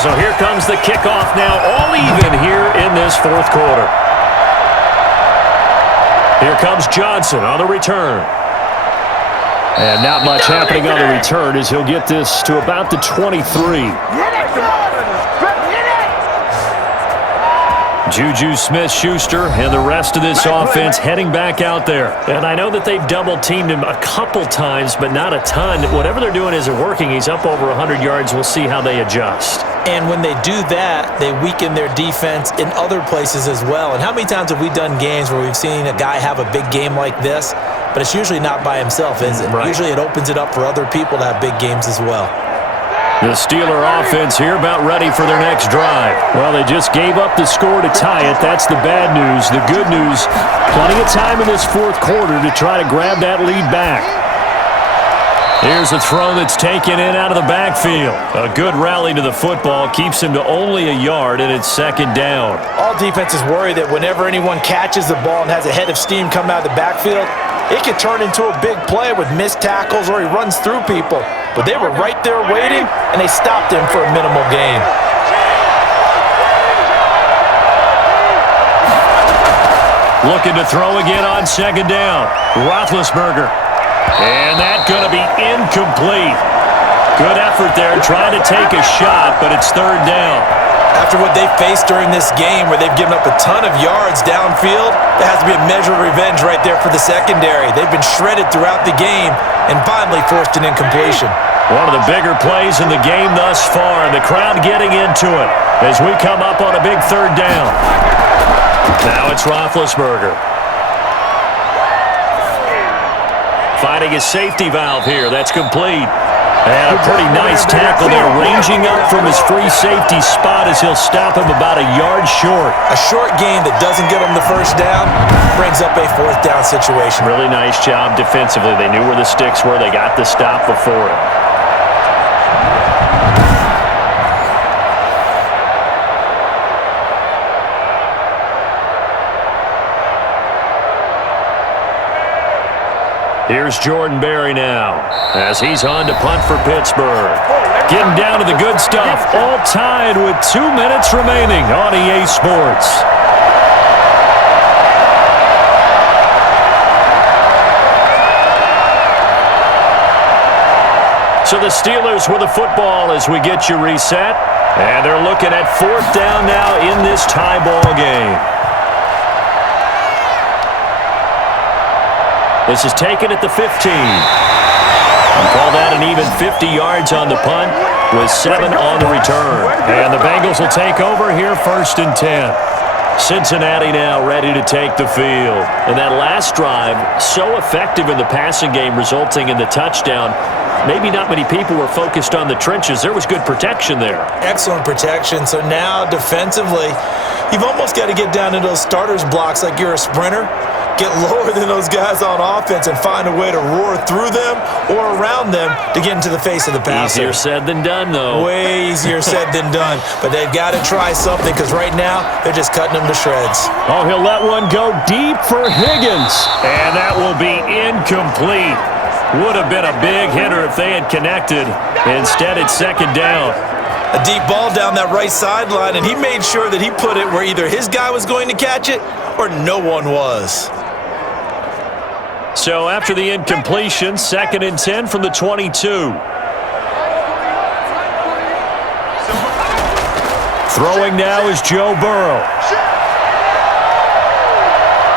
So here comes the kickoff now, all even here in this 4th quarter. Here comes Johnson on the return. And not much happening on the return as he'll get this to about the 23. Juju Smith-Schuster and the rest of this offense heading back out there. And I know that they've double-teamed him a couple times, but not a ton. Whatever they're doing isn't working. He's up over 100 yards. We'll see how they adjust. And when they do that, they weaken their defense in other places as well. And how many times have we done games where we've seen a guy have a big game like this, but it's usually not by himself, is it? Right. Usually it opens it up for other people to have big games as well. The Steeler offense here about ready for their next drive. Well, they just gave up the score to tie it. That's the bad news. The good news, plenty of time in this 4th quarter to try to grab that lead back. Here's a throw that's taken in out of the backfield. A good rally to the football keeps him to only a yard, and it's 2nd down. All defenses worry that whenever anyone catches the ball and has a head of steam come out of the backfield, it can turn into a big play with missed tackles or he runs through people. But they were right there waiting, and they stopped him for a minimal gain. Looking to throw again on 2nd down. Roethlisberger. And that's going to be incomplete. Good effort there trying to take a shot, but it's 3rd down. After what they faced during this game where they've given up a ton of yards downfield, there has to be a measure of revenge right there for the secondary. They've been shredded throughout the game and finally forced an incompletion. One of the bigger plays in the game thus far, and the crowd getting into it as we come up on a big 3rd down. Now it's Roethlisberger. Finding his safety valve here. That's complete. And a pretty nice tackle there, ranging up from his free safety spot as he'll stop him about a yard short. A short gain that doesn't get him the first down brings up a fourth down situation. Really nice job defensively. They knew where the sticks were. They got the stop before it. Here's Jordan Berry now as he's on to punt for Pittsburgh. Getting down to the good stuff. All tied with 2 minutes remaining on EA Sports. So the Steelers with the football as we get you reset. And they're looking at fourth down now in this tie ball game. This is taken at the 15. Call that an even 50 yards on the punt with 7 on the return. And the Bengals will take over here first and 10. Cincinnati now ready to take the field. And that last drive, so effective in the passing game, resulting in the touchdown. Maybe not many people were focused on the trenches. There was good protection there. Excellent protection. So now defensively, you've almost got to get down to those starters blocks like you're a sprinter. Get lower than those guys on offense and find a way to roar through them or around them to get into the face of the passer. Easier said than done, though. Way easier said than done. But they've got to try something because right now they're just cutting them to shreds. Oh, he'll let one go deep for Higgins. And that will be incomplete. Would have been a big hitter if they had connected. Instead, it's second down. A deep ball down that right sideline, and he made sure that he put it where either his guy was going to catch it or no one was. So after the incompletion, second and 10 from the 22. Throwing now is Joe Burrow.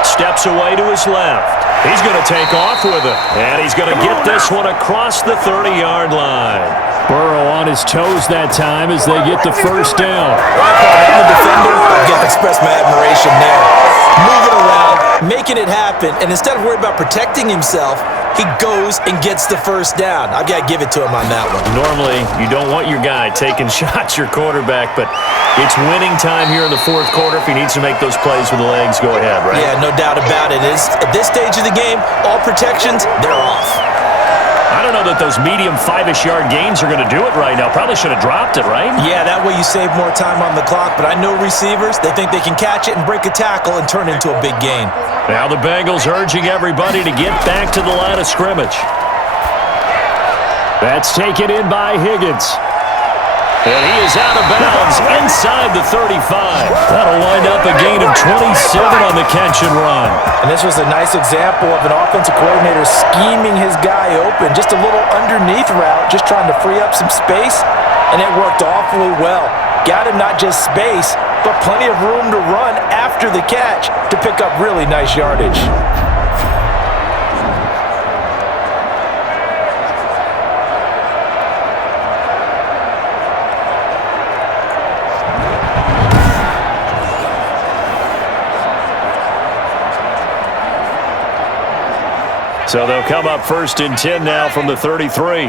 Steps away to his left. He's going to take off with it. And he's going to get this one across the 30-yard line. Burrow on his toes that time as they get the first down. I'm the defender. I've got to express my admiration there. Moving around, making it happen, and instead of worrying about protecting himself, he goes and gets the first down. I've got to give it to him on that one. Normally, you don't want your guy taking shots, your quarterback, but it's winning time here in the fourth quarter. If he needs to make those plays with the legs, go ahead, right? Yeah, no doubt about it. At this stage of the game, all protections, they're off. I don't know that those medium 5-ish yard gains are going to do it right now. Probably should have dropped it, right? Yeah, that way you save more time on the clock, but I know receivers, they think they can catch it and break a tackle and turn it into a big gain. Now the Bengals urging everybody to get back to the line of scrimmage. That's taken in by Higgins. And he is out of bounds inside the 35. That'll wind up a gain of 27 on the catch and run. And this was a nice example of an offensive coordinator scheming his guy open. Just a little underneath route, just trying to free up some space, and it worked awfully well. Got him not just space, but plenty of room to run after the catch to pick up really nice yardage. So they'll come up first and 10 now from the 33.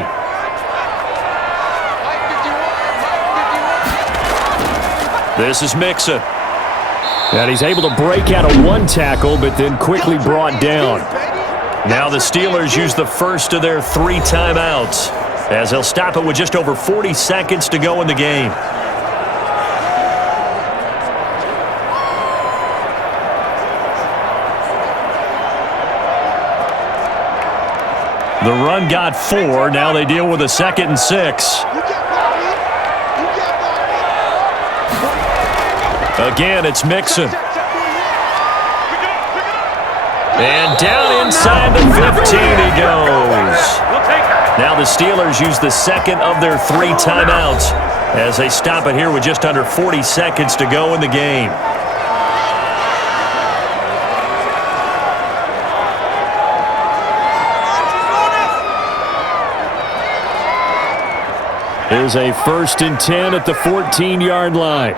This is Mixon. And he's able to break out of one tackle, but then quickly brought down. Now the Steelers use the first of their 3 timeouts, as they'll stop it with just over 40 seconds to go in the game. The run got 4. Now they deal with a 2nd and 6. Again, it's Mixon. And down inside the 15 he goes. Now the Steelers use the second of their 3 timeouts as they stop it here with just under 40 seconds to go in the game. Here's a 1st and 10 at the 14-yard line.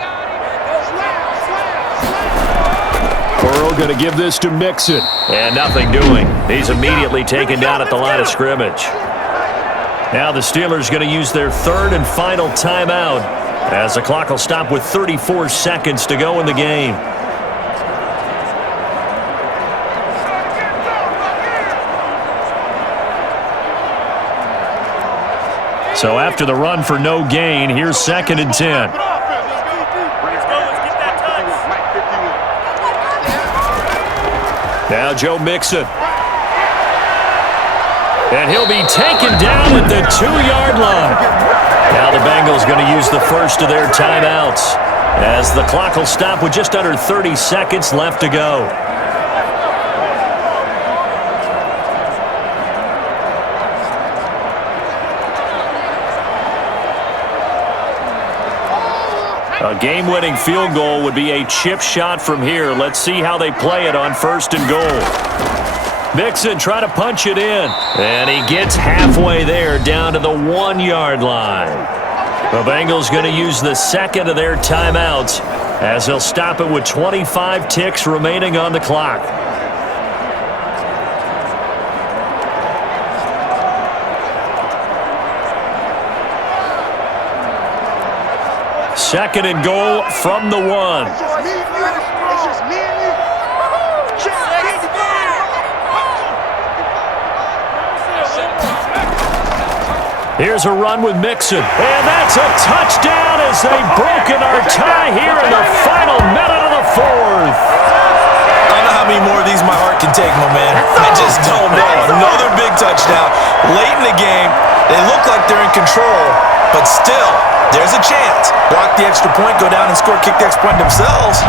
Burrow going to give this to Mixon. And nothing doing. He's immediately taken down at the line of scrimmage. Now the Steelers going to use their third and final timeout as the clock will stop with 34 seconds to go in the game. So after the run for no gain, here's 2nd and 10. Now Joe Mixon. And he'll be taken down at the 2-yard line. Now the Bengals going to use the first of their timeouts as the clock will stop with just under 30 seconds left to go. A game-winning field goal would be a chip shot from here. Let's see how they play it on 1st and goal. Mixon trying to punch it in. And he gets halfway there down to the 1-yard line. The Bengals going to use the second of their timeouts as they'll stop it with 25 ticks remaining on the clock. Second and goal from the 1. Here's a run with Mixon. And that's a touchdown as they've broken our tie here in the final minute of the 4th. I don't know how many more of these my heart can take, my man. I just don't know. Another big touchdown. Late in the game, they look like they're in control, but still, there's a chance. Block the extra point, go down and score, kick the extra point themselves.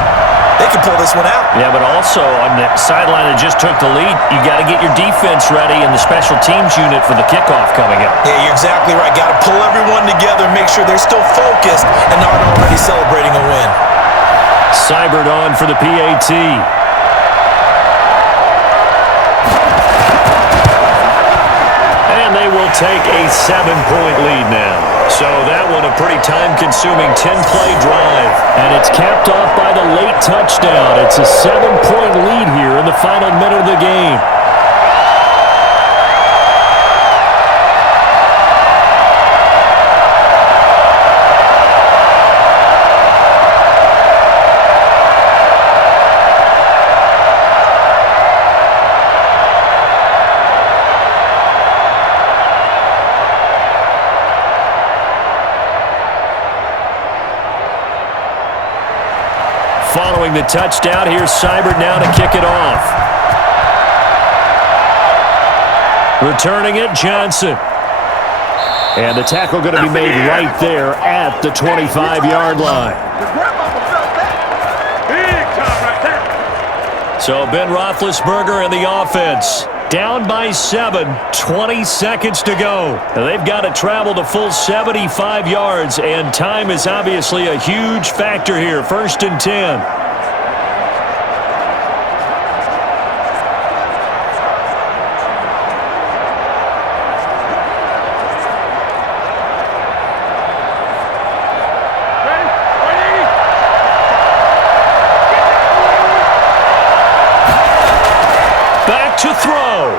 They can pull this one out. Yeah, but also on the sideline that just took the lead, you got to get your defense ready and the special teams unit for the kickoff coming up. Yeah, you're exactly right. Got to pull everyone together, make sure they're still focused and not already celebrating a win. Seibert on for the PAT. And they will take a 7-point lead now. So that one a pretty time-consuming 10-play drive. And it's capped off by the late touchdown. It's a 7-point lead here in the final minute of the game. Following the touchdown, here's Seibert now to kick it off. Returning it, Johnson. And the tackle going to be made right there at the 25-yard line. So Ben Roethlisberger and the offense down by 7, 20 seconds to go. Now they've got to travel the full 75 yards, and time is obviously a huge factor here. 1st and 10. To throw.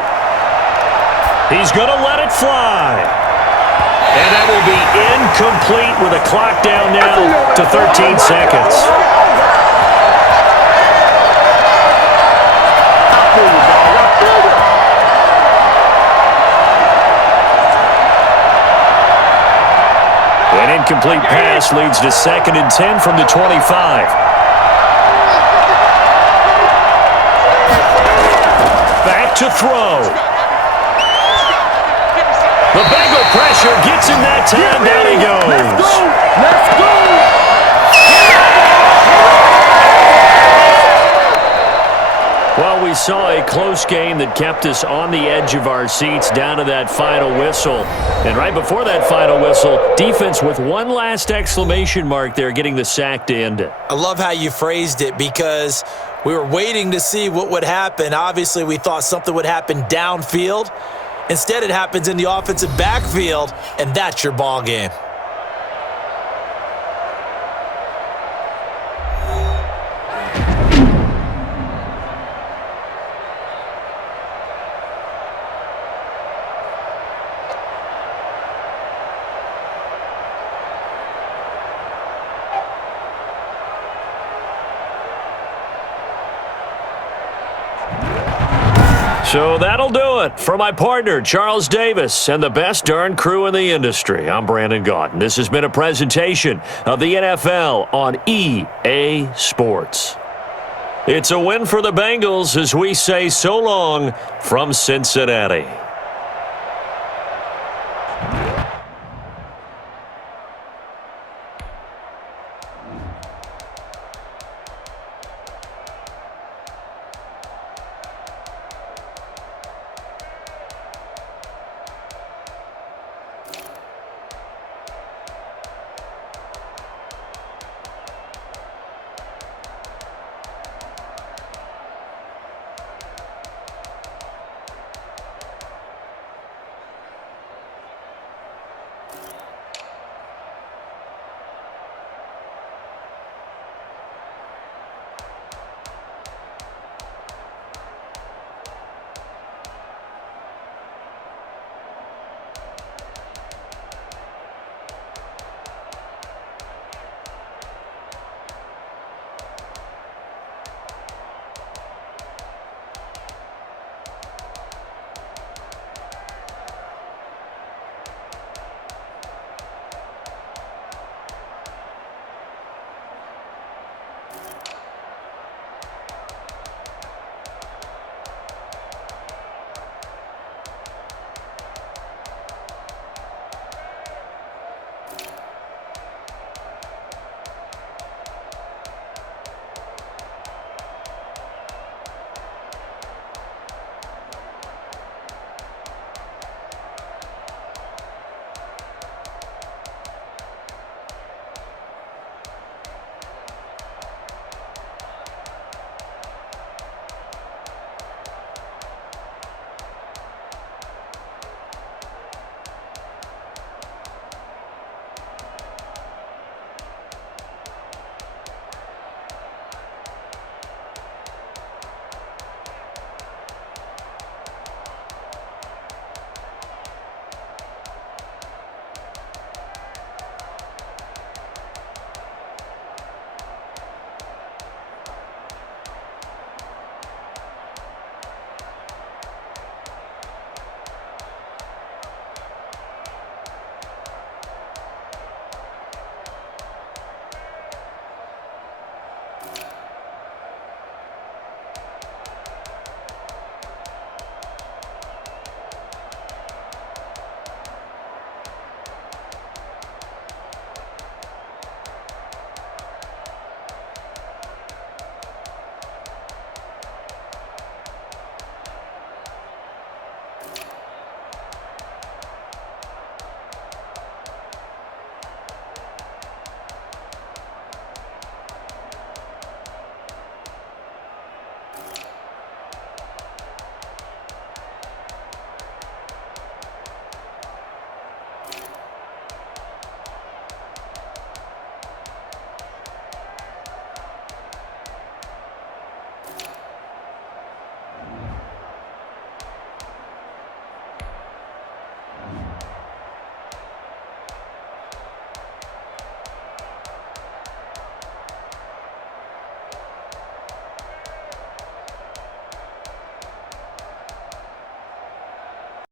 He's going to let it fly. And that will be incomplete with a clock down now to 13 seconds. An incomplete pass leads to 2nd and 10 from the 25. Back to throw. The Bengal pressure gets him that time. Down he goes. Let's go. Well, we saw a close game that kept us on the edge of our seats down to that final whistle. And right before that final whistle, defense with one last exclamation mark there, getting the sack to end it. I love how you phrased it because we were waiting to see what would happen. Obviously, we thought something would happen downfield. Instead, it happens in the offensive backfield, and that's your ball game. So that'll do it. For my partner, Charles Davis, and the best darn crew in the industry, I'm Brandon Gaudin. This has been a presentation of the NFL on EA Sports. It's a win for the Bengals as we say so long from Cincinnati.